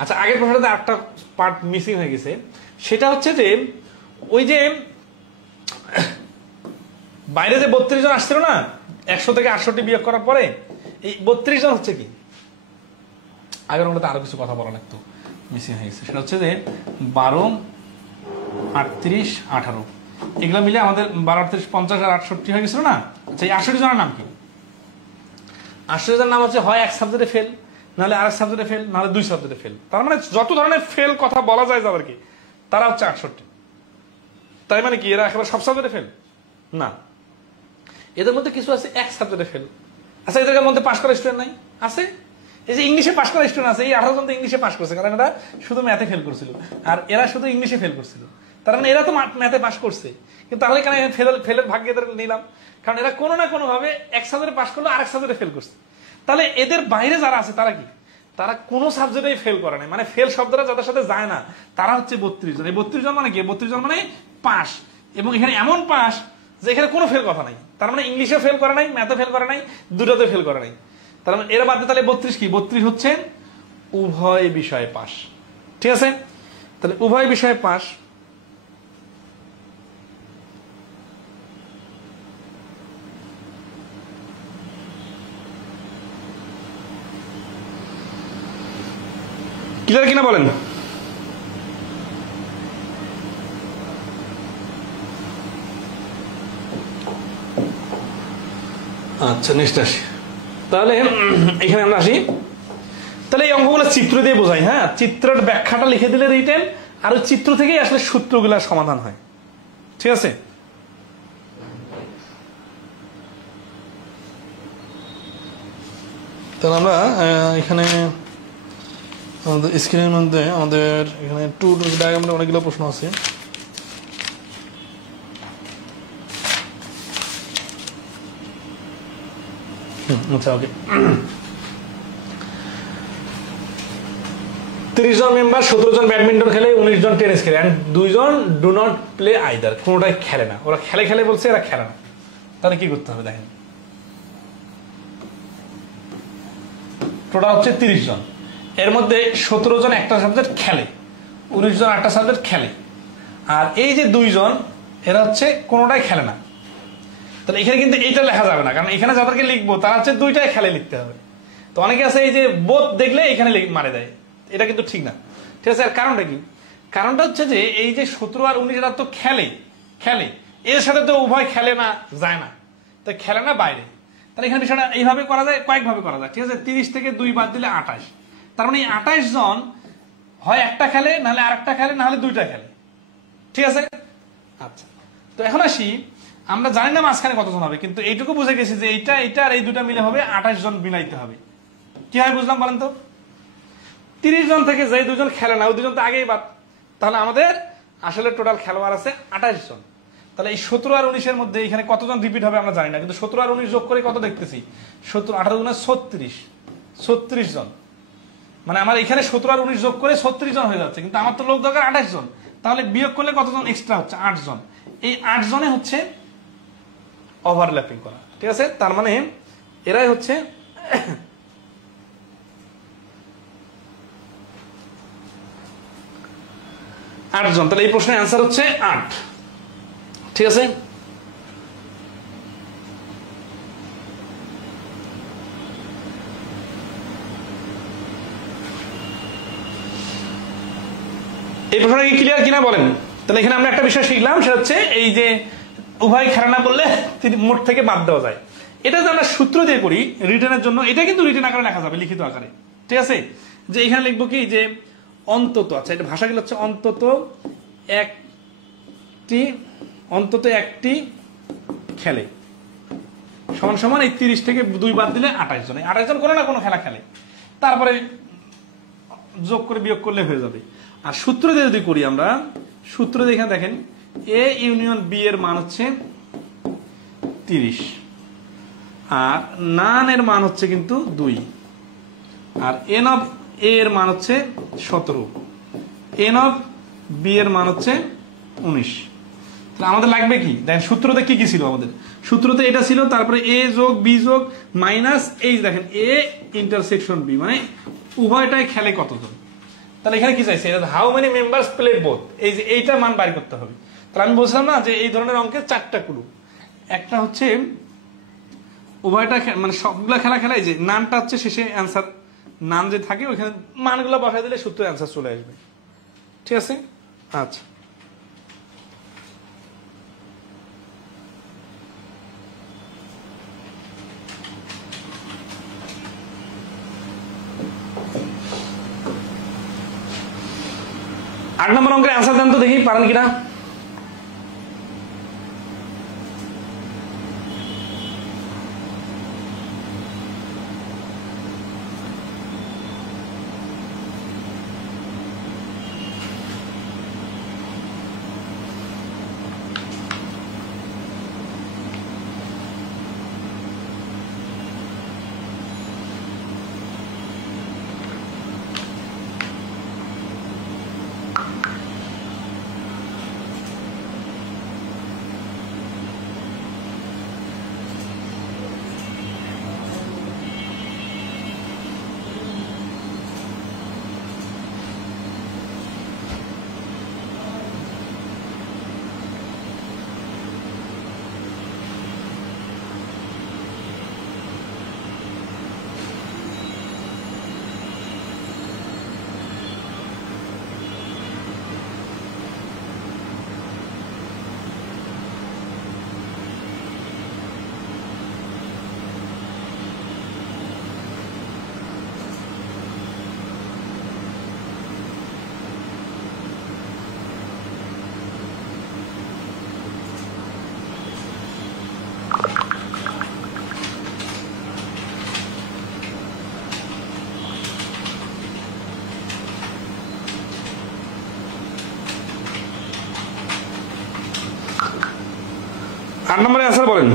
আচ্ছা, আগের প্রশ্নটাতে একটা পার্ট মিসিং হয়ে গেছে, সেটা হচ্ছে যে ওই যে বাইরে যে 32 জন আসছিল না 100 থেকে 68 বিয়োগ করার পরে, এই 32 জন হচ্ছে কি, আগের মধ্যে আরো কিছু কথা বলা লাগতো, মিসিং হয়ে গেছে। সেটা হচ্ছে যে 12, 38, 18 এগুলো মিলে আমাদের 12, 38, 50 আর 68 হয়ে গেছিল না? আচ্ছা, এই 68 জনের নাম কি? 68 জনের নাম হচ্ছে হয় এক সাবজেক্টে ফেল, নাহলে আরেক সাবজেক্টে ফেল, নাহলে 2 সাবজেক্টে ফেল। তার মানে যত ধরনের ফেল কথা বলা যায় যাদেরকে, তারা হচ্ছে 68। তাই মানে কি এরা একেবারে সব সাবজেক্টে ফেল না, এদের মধ্যে কিছু আছে এক সাবজেক্টে ফেল। আচ্ছা, এদের মধ্যে পাশ করা স্টুডেন্ট নাই? আছে। এই যে ইংলিশে পাশ করা স্টুডেন্ট আছে, এই 18 জন তো ইংলিশে পাশ করছে, কারণ এরা শুধু ম্যাথে ফেল করছিল আর এরা শুধু ইংলিশে ফেল করছিল। তার মানে এরা তো ম্যাথে পাশ করছে, কিন্তু তাহলে কেন ফেলের ভাগ্যে এদের নিলাম? কারণ এরা কোনো না কোনো ভাবে এক সাবজেক্টে পাশ করলো, আরেক সাবজেক্টে ফেল করছে। তাহলে এদের বাইরে যারা আছে তারা কি? তারা কোনো সাবজেক্টেই ফেল করে নাই, মানে ফেল শব্দটা যাদের সাথে যায় না তারা হচ্ছে 32 জন। এই 32 জন মানে কি? 32 জন মানে পাস, এবং এখানে এমন পাস যে এখানে কোনো ফেল কথা নাই। তার মানে ইংলিশে ফেল করে নাই, ম্যাথে ফেল করে নাই, দুটোতে ফেল করে নাই। তার মানে এরা বাদ দিয়ে তাহলে 32 কি? 32 হচ্ছে উভয় বিষয়ে পাস। ঠিক আছে, তাহলে উভয় বিষয়ে পাস। ক্লিয়ার কিনা বলেন? আচ্ছা, নেক্সট আসি। তাহলে এখানে আমরা আসি, তাহলে এই অঙ্কগুলো চিত্র দিয়ে বোঝাই। হ্যাঁ, চিত্রের ব্যাখ্যাটা লিখে দিলে রিটেন, আর ওই চিত্র থেকেই আসলে সূত্রগুলোর সমাধান হয়। ঠিক আছে, তাহলে আমরা এখানে আমাদের স্ক্রিনের মধ্যে আমাদের এখানে টু ডায়াগ্রামের অনেকগুলো প্রশ্ন আছে। আচ্ছা, ওকে। 30 জন মেম্বার, 17 জন ব্যাডমিন্টন খেলে, 19 জন টেনিস খেলে, এন্ড 2 জন ডু নট প্লে আইদার, কোনোটাই খেলে না। ওরা খেলে খেলে বলছে, এরা খেলে না। তাহলে কি করতে হবে দেখেন, টোটাল হচ্ছে 30 জন, এর মধ্যে 17 জন একটা সাবজেক্ট খেলে, 19 জন একটা সাবজেক্ট খেলে, আর এই যে 2 জন এরা হচ্ছে কোনোটাই খেলে না। তাহলে এখানে কিন্তু এইটা লেখা যাবে না, কারণ এখানে যাদেরকে লিখবো তারা হচ্ছে 2টাই খেলে লিখতে হবে। তো অনেকে আছে এই যে বোধ দেখলে এখানে মারে দেয়, এটা কিন্তু ঠিক না। ঠিক আছে, আর কারণটা কি? কারণটা হচ্ছে যে এই যে 17 আর 19 এরা তো খেলে, এর সাথে তো উভয় খেলে না, যায় না, তো খেলে না বাইরে। তাহলে এখানে বিষয়টা এইভাবে করা যায়, কয়েকভাবে করা যায়। ঠিক আছে, 30 থেকে 2 বাদ দিলে 28। তার মানে 28 জন হয় একটা খেলে, নাহলে আরেকটা খেলে, নাহলে 2টা খেলে। ঠিক আছে, আচ্ছা। তো এখন আসি, আমরা জানি না মাঝখানে কতজন হবে, কিন্তু এইটুকু বুঝে গেছি যে এইটা আর এই দুটা মিলে হবে 28 জন মিলাইতে হবে। কি হয় বুঝলাম বলেন তো? 30 জন থেকে যে 2 জন খেলে না, ওই 2 জন তো আগেই বাদ। তাহলে আমাদের আসলে টোটাল খেলোয়াড় আছে 28 জন। তাহলে এই 17 আর 19 এর মধ্যে এখানে কতজন রিপিট হবে আমরা জানি না, কিন্তু 17 আর 19 যোগ করে কত দেখতেছি? 17, 18 গুণে 36 জন। মানে আমার এখানে 17 আর 19 যোগ করে 36 জন হয়ে যাচ্ছে, কিন্তু আমার তো লোক দরকার 28 জন। তাহলে বিয়োগ করলে কতজন এক্সট্রা হচ্ছে? 8 জন। এই 8 জনে হচ্ছে ওভারল্যাপিং করা। ঠিক আছে, তার মানে এরাই হচ্ছে 8 জন। তাহলে এই প্রশ্নের অ্যান্সার হচ্ছে 8। ঠিক আছে, এই প্রশ্নটা কি ক্লিয়ার কিনা বলেন? তাহলে এখানে আমরা একটা বিষয় শিখলাম, সেটা হচ্ছে এই যে উভয় খেলে না বললে মোট থেকে বাদ দেওয়া যায়। এটা যদি আমরা সূত্র দিয়ে করি রিটেনের জন্য, এটা কিন্তু রিটেন আকারে লেখা যাবে, লিখিত আকারে। ঠিক আছে, যে এখানে লিখবো কি যে অন্তত, আচ্ছা এটা ভাষাগুলো হচ্ছে অন্তত একটি খেলে সমান সমান এই 30 থেকে 2 বাদ দিলে 28 জন। 28 জন কোনো না কোনো খেলা খেলে, তারপরে যোগ করে বিয়োগ করলে হয়ে যাবে। আর সূত্র দিয়ে যদি করি আমরা, সূত্র দিয়ে এখানে দেখেন এ ইউনিয়ন বি এর মান হচ্ছে 30, আর নান এর মান হচ্ছে কিন্তু 2, আর এন অফ এ এর মান হচ্ছে 17, এন অফ বি এর মান হচ্ছে 19। তাহলে আমাদের লাগবে কি দেখেন সূত্রতে কি কি ছিল আমাদের সূত্রতে এটা ছিল তারপরে এ যোগ বি যোগ মাইনাস এই দেখেন এ ইন্টারসেকশন বি মানে উভয়টাই খেলে কতজন তাহলে এখানে কি চাইছে এটা how many members play both এই যে এইটা মান বাইর করতে হবে তাহলে আমি বলছিলাম না যে এই ধরনের অঙ্কের 4টা ক্লু একটা হচ্ছে উভয়টা মানে সবগুলা খেলা খেলায় যে নানটা হচ্ছে শেষে অ্যান্সার নান যে থাকে ওইখানে মানগুলো বসায় দিলে সূত্রে অ্যান্সার চলে আসবে ঠিক আছে আচ্ছা 8 নম্বর অঙ্কের অ্যান্সার দেন তো দেখি পারেন কিনা আট নম্বরে অ্যান্সার বলেন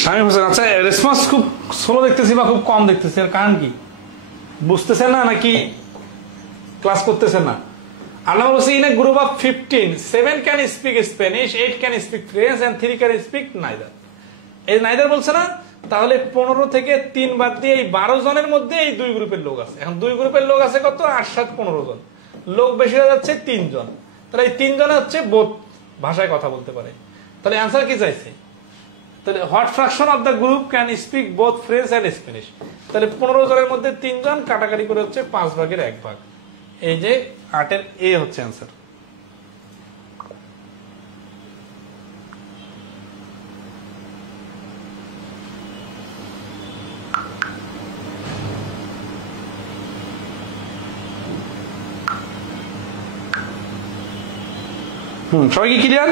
শামীম হোসেন আচ্ছা রেসপন্স খুব স্লো দেখতেছি বা খুব কম দেখতেছি এর কারণ কি বুঝতেছেন না নাকি ক্লাস করতেছেন না আল্লাহ বলছে in a group of 15 7 can speak Spanish 8 can speak French and 3 can speak neither এই নাইদার বলছে না তাহলে 15 থেকে 3 বাদ দিয়ে এই 12 জনের মধ্যে এই দুই গ্রুপের লোক আছে এখন দুই গ্রুপের লোক আছে কত 8 7 15 জন লোক বেশি হয়ে যাচ্ছে 3 জন তাহলে এই 3 জনে হচ্ছে বোথ ভাষায় কথা বলতে পারে তাহলে অ্যানসার কি চাইছে তাহলে what fraction of the group can speak both French and Spanish তাহলে 15 জনের মধ্যে 3 জন কাটাকাটি করে হচ্ছে 5 ভাগের 1 ভাগ এই যে 8 এর এ হচ্ছে অ্যানসার সবাই কি ক্লিয়ার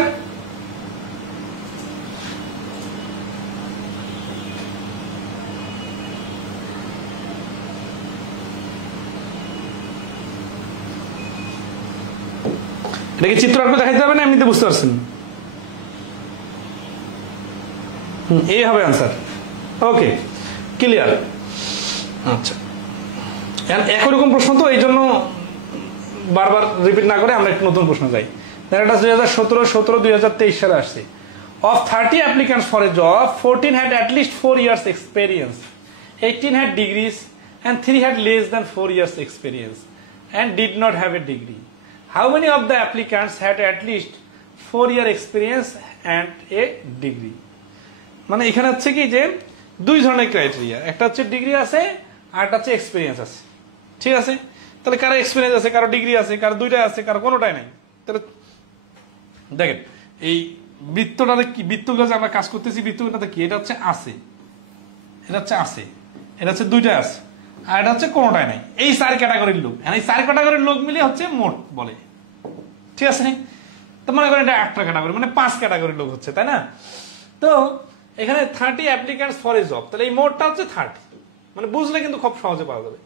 এটাকে চিত্র আঁকলে দেখাইতে হবে না এমনিতে বুঝতে পারছেন এই হবে আনসার ওকে ক্লিয়ার আচ্ছা একই রকম প্রশ্ন তো এই জন্য বারবার রিপিট না করে আমরা একটু নতুন প্রশ্ন যাই এটা 2017-2023 সালে আসছে of 30 applicants for a job 14 had at least 4 years experience 18 had degrees and 3 had less than 4 years experience and did not have a degree how many of the applicants had at least 4 year experience and a degree মানে এখানে হচ্ছে কি যে দুই ধরনের criteria একটা হচ্ছে degree আছে আর একটা হচ্ছে এক্সপেরিয়েন্স আছে ঠিক আছে তাহলে কারো এক্সপেরিয়েন্স আছে কারো ডিগ্রি আছে কারো দুইটা আছে কারো কোনোটাই নাই তাহলে দেখেন এই বৃত্তটাতে কি বৃত্তগুলো যে আমরা কাজ করতেছি বৃত্তটাতে কি এটা হচ্ছে আছে এটা হচ্ছে আছে এটা হচ্ছে দুইটা আছে আর এটা হচ্ছে কোনোটাই নাই এই 4 ক্যাটাগরির লোক এই 4 ক্যাটাগরির লোক মিলে হচ্ছে মোট বলে ঠিক আছে তো মনে করেন এটা 8টা ক্যাটাগরি মানে 5 ক্যাটাগরির লোক হচ্ছে তাই না তো এখানে 30 অ্যাপ্লিক্যান্টস ফর এ জব তাহলে এই মোটটা হচ্ছে 30 মানে বুঝলে কিন্তু খুব সহজে পাওয়া যাবে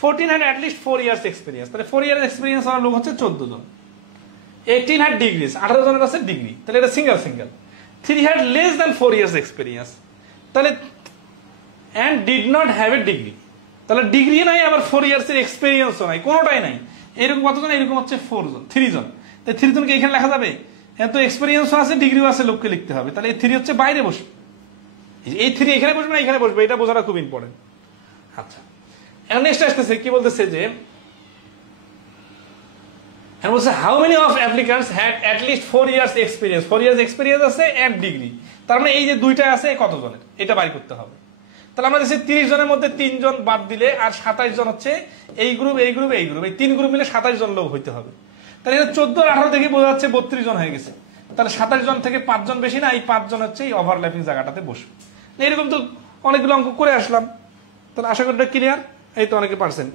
14 had at least 4 years experience তাহলে 4 years experience হওয়ার লোক হচ্ছে 14 জন 18 had degrees 18 জনের আছে ডিগ্রি তাহলে এটা single 3 had less than 4 years experience তাহলে and did not have a degree তাহলে ডিগ্রি নাই আবার 4 years এর এক্সপেরিয়েন্সও নাই কোনোটাই নাই এরকম কতজন, এরকম হচ্ছে 4 জন, 3 জন। তাই 3 জনকে এখানে লেখা যাবে, এত এক্সপেরিয়েন্সও আছে, ডিগ্রিও আছে, লোককে লিখতে হবে। তাহলে এই 3 হচ্ছে বাইরে বসবে, এই 3 এখানে বসবে না এখানে বসবে, এটা বোঝাটা খুব ইম্পর্টেন্ট। আচ্ছা, এখন নেক্সট আসতেছে কি বলতেছে যে how many of applicants had at least 4 years experience, 4 years experience আছে এট ডিগ্রি। তার মানে এই যে দুইটা আছে কতজনের, এটা বাইর করতে হবে। তাহলে আমরা দেখছি 30 জনের মধ্যে 3 জন বাদ দিলে আর 27 জন হচ্ছে এই গ্রুপ, এই গ্রুপ, এই গ্রুপ, এই 3 গ্রুপ মিলে 27 জন লোক হইতে হবে। তাহলে এটা 14 আর 18 দেখে বোঝা যাচ্ছে 32 জন হয়ে গেছে। তাহলে 27 জন থেকে 5 জন বেশি না, এই 5 জন হচ্ছে এই ওভারল্যাপিং জায়গাটাতে বসবে। এরকম তো অনেকগুলো অঙ্ক করে আসলাম, তাহলে আশা করি এটা ক্লিয়ার। এই তো অনেকে পারছেন।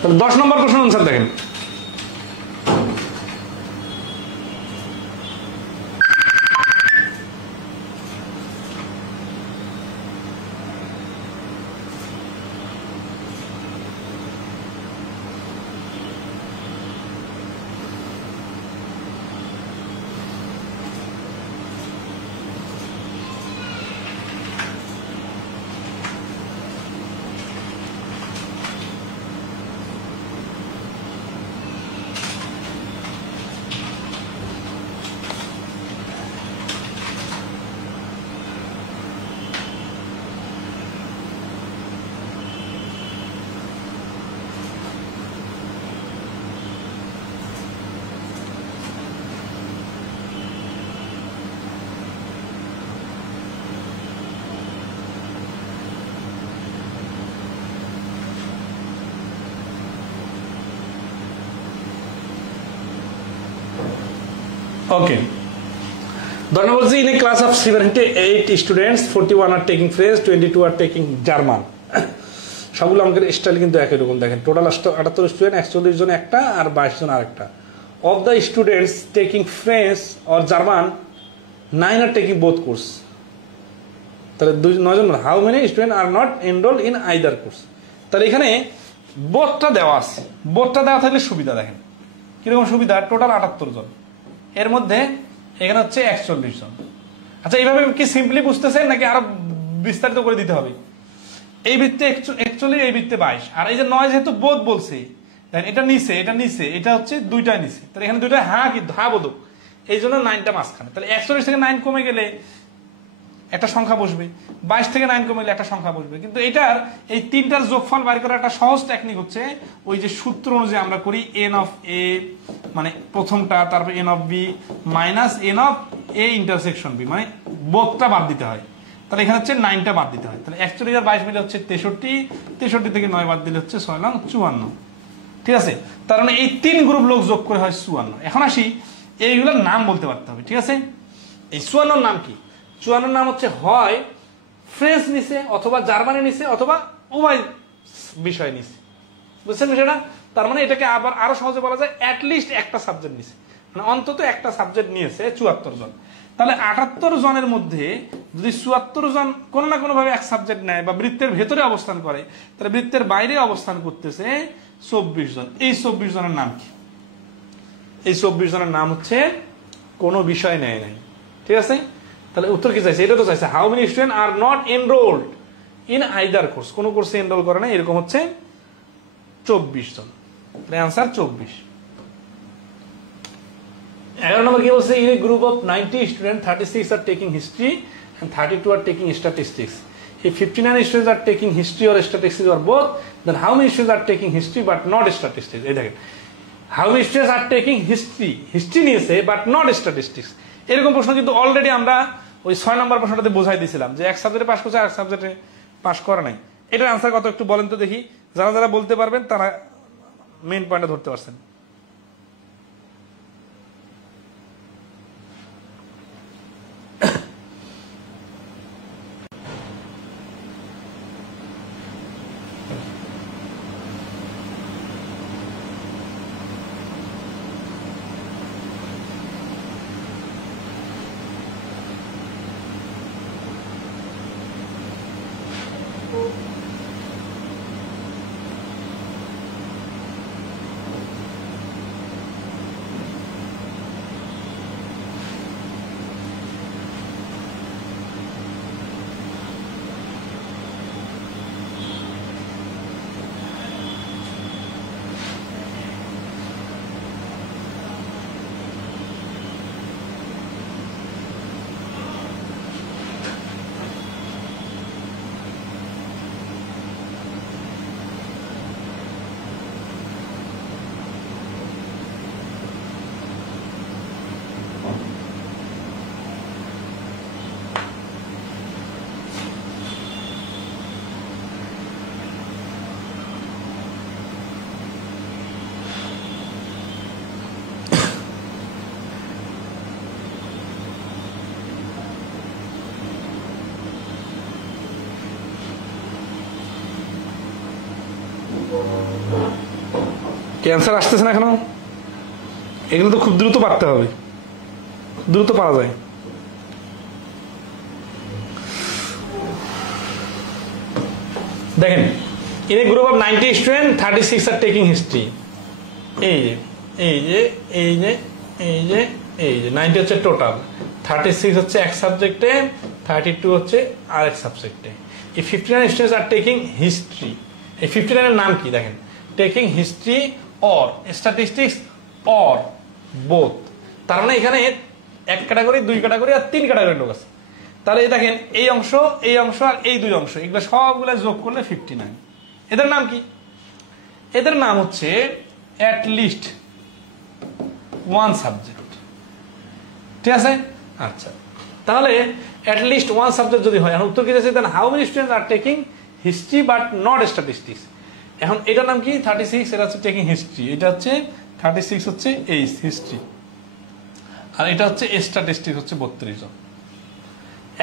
তাহলে 10 নম্বর প্রশ্ন আনসার দেখেন। Okay. Then was in a class of 78 students, 41 are taking French, 22 are taking German. সবগুলো অঙ্কের স্টাইল কিন্তু একই রকম। দেখেন টোটাল 78 স্টুডেন্ট, 41 জন একটা আর 22 জন আরেকটা। Of the students taking French or German 9 আর টেকিং বোথ কোর্স। তাহলে 9 জন, how many student are not enrol in either course. তাহলে এখানে বোথটা দেওয়া আছে, বোথটা দেওয়া থাকলে সুবিধা। দেখেন কিরকম সুবিধা, টোটাল 78 জন, এর মধ্যে এখানে হচ্ছে 41 জন। আচ্ছা, এইভাবে কি সিম্পলি বুঝতেছেন নাকি আরো বিস্তারিত করে দিতে হবে? এই বৃত্তে 41, এই বৃত্তে 22, আর এই যে 9 যেহেতু বোধ বলছে, এটা নিচে, এটা নিচে, এটা হচ্ছে দুইটা নিচে, তাহলে এখানে দুইটা কি বোধক, এই জন্য 9টা মাঝখানে। তাহলে 41 থেকে 9 কমে গেলে একটা সংখ্যা বসবে, 22 থেকে 9 কমে গেলে একটা সংখ্যা বসবে। কিন্তু এটার এই তিনটার যোগফল বাইর করার একটা সহজ টেকনিক হচ্ছে ওই যে সূত্র অনুযায়ী আমরা করি এন অফ এ মানে প্রথমটা, তারপর n of B minus n of A intersection B, মানে বোধটা বাদ দিতে হয়। তাহলে এখানে হচ্ছে 9টা বাদ দিতে হয়। তাহলে 41 আর 22 মিলে হচ্ছে 63, 63 থেকে 9 বাদ দিলে হচ্ছে 6 নং 54। ঠিক আছে, তার মানে এই 3 গ্রুপ লোক যোগ করে হয় 54। এখন আসি এইগুলোর নাম বলতে পারতে হবে। ঠিক আছে, এই 54 নাম কি? 54 নাম হচ্ছে হয় ফ্রেঞ্চ নিছে, অথবা জার্মানি নিছে, অথবা উভয় বিষয় নিছে। বুঝছেন বিষয়টা? তার মানে এটাকে আবার আরো সহজে বলা যায় অ্যাটলিস্ট একটা সাবজেক্ট নিছে, মানে অন্তত একটা সাবজেক্ট নিয়েছে 74 জন। তাহলে 78 জনের মধ্যে যদি 74 জন কোনো না কোনো ভাবে এক সাবজেক্ট নেয় বা বৃত্তের ভেতরে অবস্থান করে, তাহলে বৃত্তের বাইরে অবস্থান করতেছে 24 জন। এই 24 জনের নাম কি? এই 24 জনের নাম হচ্ছে কোনো বিষয় নেয় নাই। ঠিক আছে, তাহলে উত্তর কি চাইছে? এটা তো চাইছে how many student are not enrolled in either course, কোন কোর্সে এনরোল করে না, এরকম হচ্ছে 24 জন। তাহলে অ্যান্সার 24। 11 নম্বর কি বলছে? In a group of 90 student 36 R taking history and 32 are taking statistics. If 59 students are taking history or statistics or both, then how many students are taking history but not statistics? এই দেখেন, how many students are taking history নিয়েছে but not statistics। এরকম প্রশ্ন কিন্তু already আমরা ওই 6 নম্বর প্রশ্নটাতে বোঝাই দিয়েছিলাম যে এক সাবজেক্টে পাস করছে আর এক সাবজেক্টে পাস করে নাই। এটার আনসার কত একটু বলেন তো দেখি, যারা যারা বলতে পারবেন তারা মেইন পয়েন্টে ধরতে পারছেন। ক্যান্সার আসতেছে না এখনো? এগুলো তো খুব দ্রুত পারতে হবে, দ্রুত পারা যায়। দেখেন, in a group of 90 students 36 are taking history। এই যে এই যে এই যে এই যে এই যে 90 হচ্ছে টোটাল, 36 হচ্ছে এক সাবজেক্টে, 32 হচ্ছে আরেক সাবজেক্টে। এই 59 students are taking history। এই 59 এর নাম কি দেখেন, taking history or statistics or both। তার মানে এখানে এক ক্যাটাগরি, দুই ক্যাটাগরি আর তিন ক্যাটাগরির লোক আছে। তাহলে দেখেন এই অংশ আর এই দুই অংশ, এগুলো সবগুলো যোগ করলে 59। এদের নাম কি? এদের নাম হচ্ছে at least one subject। ঠিক আছে? আচ্ছা, তাহলে at least one subject যদি হয়, এখন উত্তর কি আছে? দেন how many students are taking history but not statistics। এখন এটার নাম কি? 36, এটা হচ্ছে টেকিং হিস্ট্রি, এটা হচ্ছে 36 হচ্ছে এই হিস্ট্রি, আর এটা হচ্ছে স্ট্যাটিস্টিক্স হচ্ছে 32 জন।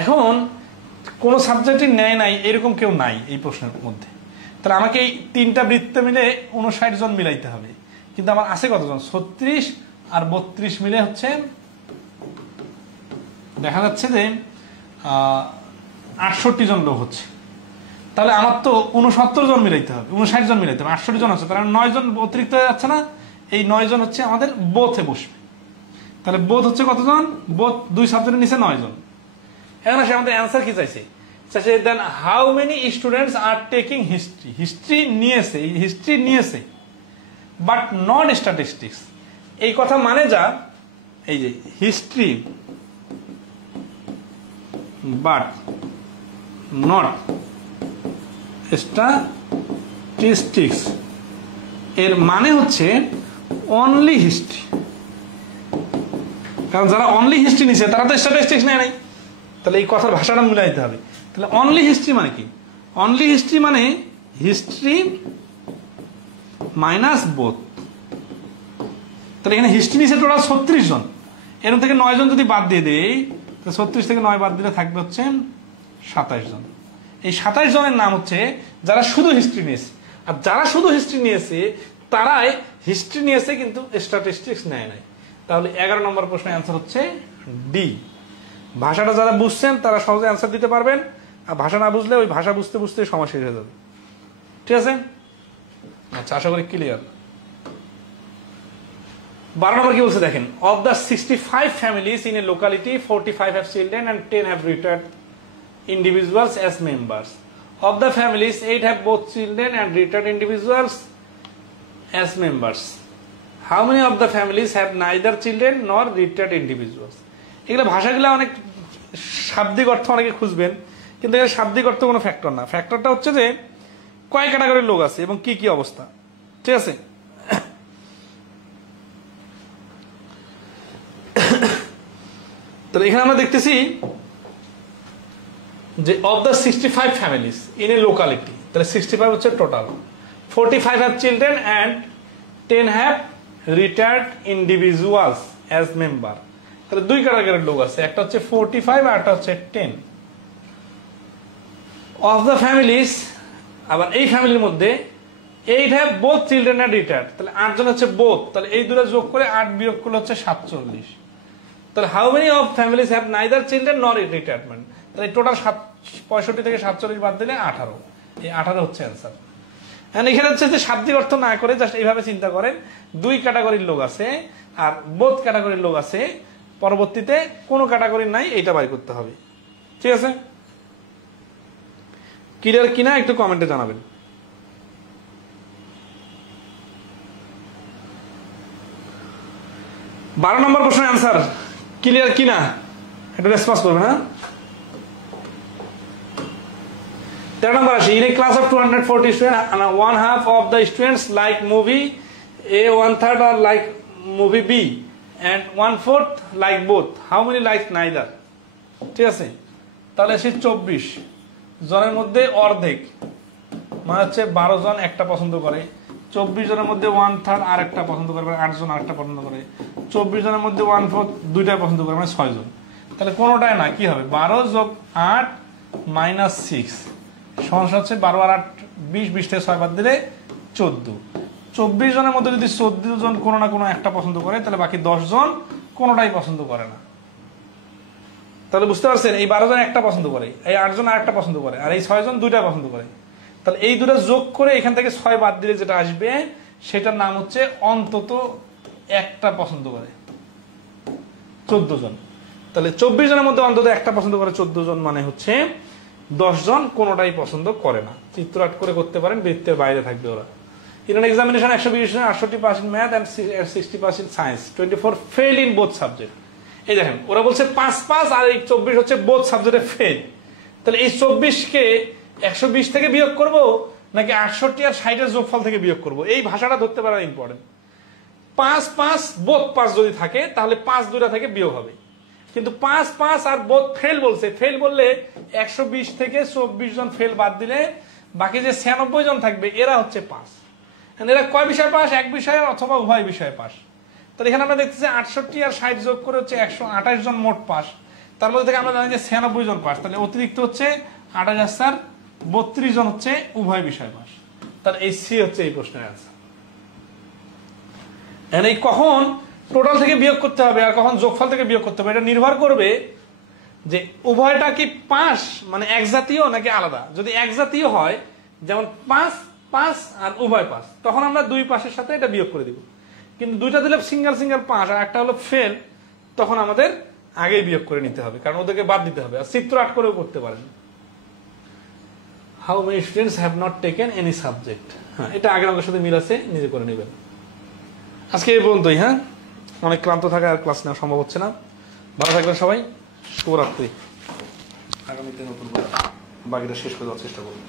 এখন কোন সাবজেক্টই নেয় নাই এরকম কেউ নাই এই প্রশ্নের মধ্যে, তাহলে আমাকে এই তিনটা বৃত্ত মিলে 59 জন মিলাইতে হবে। কিন্তু আমার আছে কতজন? 36 আর 32 মিলে হচ্ছে দেখা যাচ্ছে যে 68 জন লোক হচ্ছে। তাহলে আমার তো 69 জন মিলাইতে হবে, 59 জন মিলাইতে হবে, 68 জন আছে, তাহলে 9 জন অতিরিক্ত হয়ে যাচ্ছে না? এই 9 জন হচ্ছে আমাদের বোথে বসবে। তাহলে বোথ হচ্ছে কতজন? বোথ দুই সাবজেক্টের নিচে 9 জন। এখন আসে আমাদের অ্যান্সার কি চাইছে? চাইছে then how many students are taking history. History নিয়েছে বাট নট স্ট্যাটিস্টিক্স। এই কথা মানে যা, এই যে হিস্ট্রি বাট নট স্ট্যাটিস্টিক্স এর মানে হচ্ছে অনলি হিস্ট্রি। কারণ যারা অনলি হিস্ট্রি নিছে তারা তো স্ট্যাটিস্টিক্স নেয় নাই, তাহলে এই কথার ভাষাটা মিলাইতে হবে। তাহলে অনলি হিস্ট্রি মানে কি? অনলি হিস্ট্রি মানে হিস্ট্রি মাইনাস বোথ। তাহলে এখানে হিস্ট্রি নিছে টোটাল 36 জন, এর থেকে 9 জন যদি বাদ দিয়ে দেই, তো 36 থেকে 9 বাদ দিলে থাকবে হচ্ছে 27 জন। এই 27 জনের নাম হচ্ছে যারা শুধু হিস্ট্রি নিয়েছে। আর যারা শুধু হিস্ট্রি নিয়েছে তারাই হিস্ট্রি নিয়েছে কিন্তু স্ট্যাটিস্টিক্স নেয় নাই। তাহলে 11 নম্বর প্রশ্নের অ্যান্সার হচ্ছে ডি। ভাষাটা যারা বুঝছেন তারা সহজে অ্যান্সার দিতে পারবেন, আর ভাষা না বুঝলে ওই ভাষা বুঝতে বুঝতে সময় শেষ হয়ে যাবে। ঠিক আছে? আচ্ছা, আশা করি ক্লিয়ার। 12 নম্বর কি বলছে দেখেন, of the 65 families in a locality 45 have children and 10 have retired individuals as members. Of the families, 8 have both children and retired individuals as members. How many of the families have neither children nor retired individuals? এগুলো ভাষাগুলো অনেক শাব্দিক অর্থ অনেকে খুঁজবেন, কিন্তু এর শাব্দিক অর্থ কোনো ফ্যাক্টর না। ফ্যাক্টরটা হচ্ছে যে কয় ক্যাটাগরির লোক আছে এবং কি কি অবস্থা। ঠিক আছে? তাহলে এখানে আমরা দেখতেছি যে of the 65 families in a locality, তাহলে 65 হচ্ছে total, 45 have children and 10 have retired individuals as member. তাহলে দুই ক্যাটাগরির লোক আছে, একটা হচ্ছে 45 আর একটা হচ্ছে 10। অফ দ্য ফ্যামিলিজ, আবার এই ফ্যামিলির মধ্যে 8 have both children and retired, তাহলে 8 জন হচ্ছে বোথ, তাহলে এই দুটো যোগ করে 8 বিয়োগ করলে হচ্ছে 47। তাহলে how many of families have neither children নর রিটায়ারমেন্ট, তাহলে টোটাল 65 থেকে 47 বাদ দিলে 18, এই 18 হচ্ছে অ্যান্সার। হ্যাঁ, এখানে হচ্ছে যে শাব্দিক অর্থ না করে জাস্ট এইভাবে চিন্তা করেন, দুই ক্যাটাগরির লোক আছে আর বোথ ক্যাটাগরির লোক আছে, পরবর্তীতে কোনো ক্যাটাগরি নাই, এইটা বাই করতে হবে। ঠিক আছে? ক্লিয়ার কিনা একটু কমেন্টে জানাবেন। বারো নম্বর প্রশ্নের অ্যান্সার ক্লিয়ার কিনা একটু রেসপন্স করবেন। হ্যাঁ, 13 নম্বর আসি, in a class of 240 students, 1/2 of the students like movie A, 1/3 are like movie B, and 1/4 like both. How many like neither? ঠিক আছে? তাহলে সে 24 জনের মধ্যে অর্ধেক মানে হচ্ছে 12 জন একটা পছন্দ করে, 24 জনের মধ্যে 1/3 আর একটা পছন্দ করে, 8 জন আরেকটা পছন্দ করে, 24 জনের মধ্যে 1/4 দুইটাই পছন্দ করে, মানে 6 জন। তাহলে কোনোটাই না, কি হবে? 12 যোগ 8 মাইনাস 6 সমস্যা হচ্ছে 12 আর 8 20, 20 থেকে 6 বাদ দিলে 14। 24 জনের মধ্যে যদি 14 জন কোনো না কোনো একটা পছন্দ করে, তাহলে বাকি 10 জন কোনোটাই পছন্দ করে না। তাহলে বুঝতে পারছেন, এই 12 জন একটা পছন্দ করে, এই 8 জন আর একটা পছন্দ করে, আর এই 6 জন দুইটা পছন্দ করে। তাহলে এই দুটো যোগ করে এখান থেকে 6 বাদ দিলে যেটা আসবে সেটার নাম হচ্ছে অন্তত একটা পছন্দ করে 14 জন। তাহলে 24 জনের মধ্যে অন্তত একটা পছন্দ করে 14 জন, মানে হচ্ছে 10 জন কোনোটাই পছন্দ করে না। চিত্র আট করে করতে পারেন, বৃত্তের বাইরে থাকবে ওরা। In an examination 120 68% math and 60% science, 24 fail in both subject. এই দেখেন ওরা বলছে 5 পাস আর এই 24 হচ্ছে both subject এ ফেল। তাহলে এই 24 কে 120 থেকে বিয়োগ করব নাকি 68 আর 60 এর যোগফল থেকে বিয়োগ করব, এই ভাষাটা ধরতে পারা ইম্পর্টেন্ট। 5 5 both পাস যদি থাকে তাহলে 5 দুইটা থেকে বিয়োগ হবে, কিন্তু 5 5 আর both ফেল বলছে, ফেল বললে 120 থেকে 24 জন ফেল বাদ দিলে বাকি যে 96 জন থাকবে এরা হচ্ছে পাস। এরা কয় বিষয় পাস? এক বিষয়ে অথবা উভয় বিষয়ে পাস। তাহলে এখানে আমরা দেখতেছি 68 আর 60 যোগ করে হচ্ছে 128 জন মোট পাস। তার মধ্যে থেকে আমরা জানি যে 96 জন পাস, তাহলে অতিরিক্ত হচ্ছে 28 32 জন হচ্ছে উভয় বিষয় পাস। তাহলে এই সি হচ্ছে এই প্রশ্নের অ্যান্সার। এই কখন টোটাল থেকে বিয়োগ করতে হবে আর কখন যোগফল থেকে বিয়োগ করতে হবে এটা নির্ভর করবে যে উভয়টা কি পাস মানে এক জাতীয় নাকি আলাদা। যদি এক জাতীয় হয়, যেমন 5 5 আর উভয় পাস, তখন আমরা দুই পাশের সাথে এটা বিয়োগ করে দিব। কিন্তু দুইটা দিলে সিঙ্গেল সিঙ্গেল 5 আর একটা হলো ফেল, তখন আমাদের আগেই বিয়োগ করে নিতে হবে, কারণ ওদেরকে বাদ দিতে হবে। আর চিত্র আট করেও করতে পারেন। How many students have not taken any subject, হ্যাঁ এটা আগের অঙ্কের সাথে মিল আছে, নিজে করে নেবেন। আজকে এই পর্যন্তই। হ্যাঁ, অনেক ক্লান্ত থাকা আর ক্লাস নেওয়া সম্ভব হচ্ছে না। ভালো থাকবেন সবাই, শুভরাত্রি। আগামীতে নতুন বাকিটা শেষ করে দেওয়ার চেষ্টা করবো।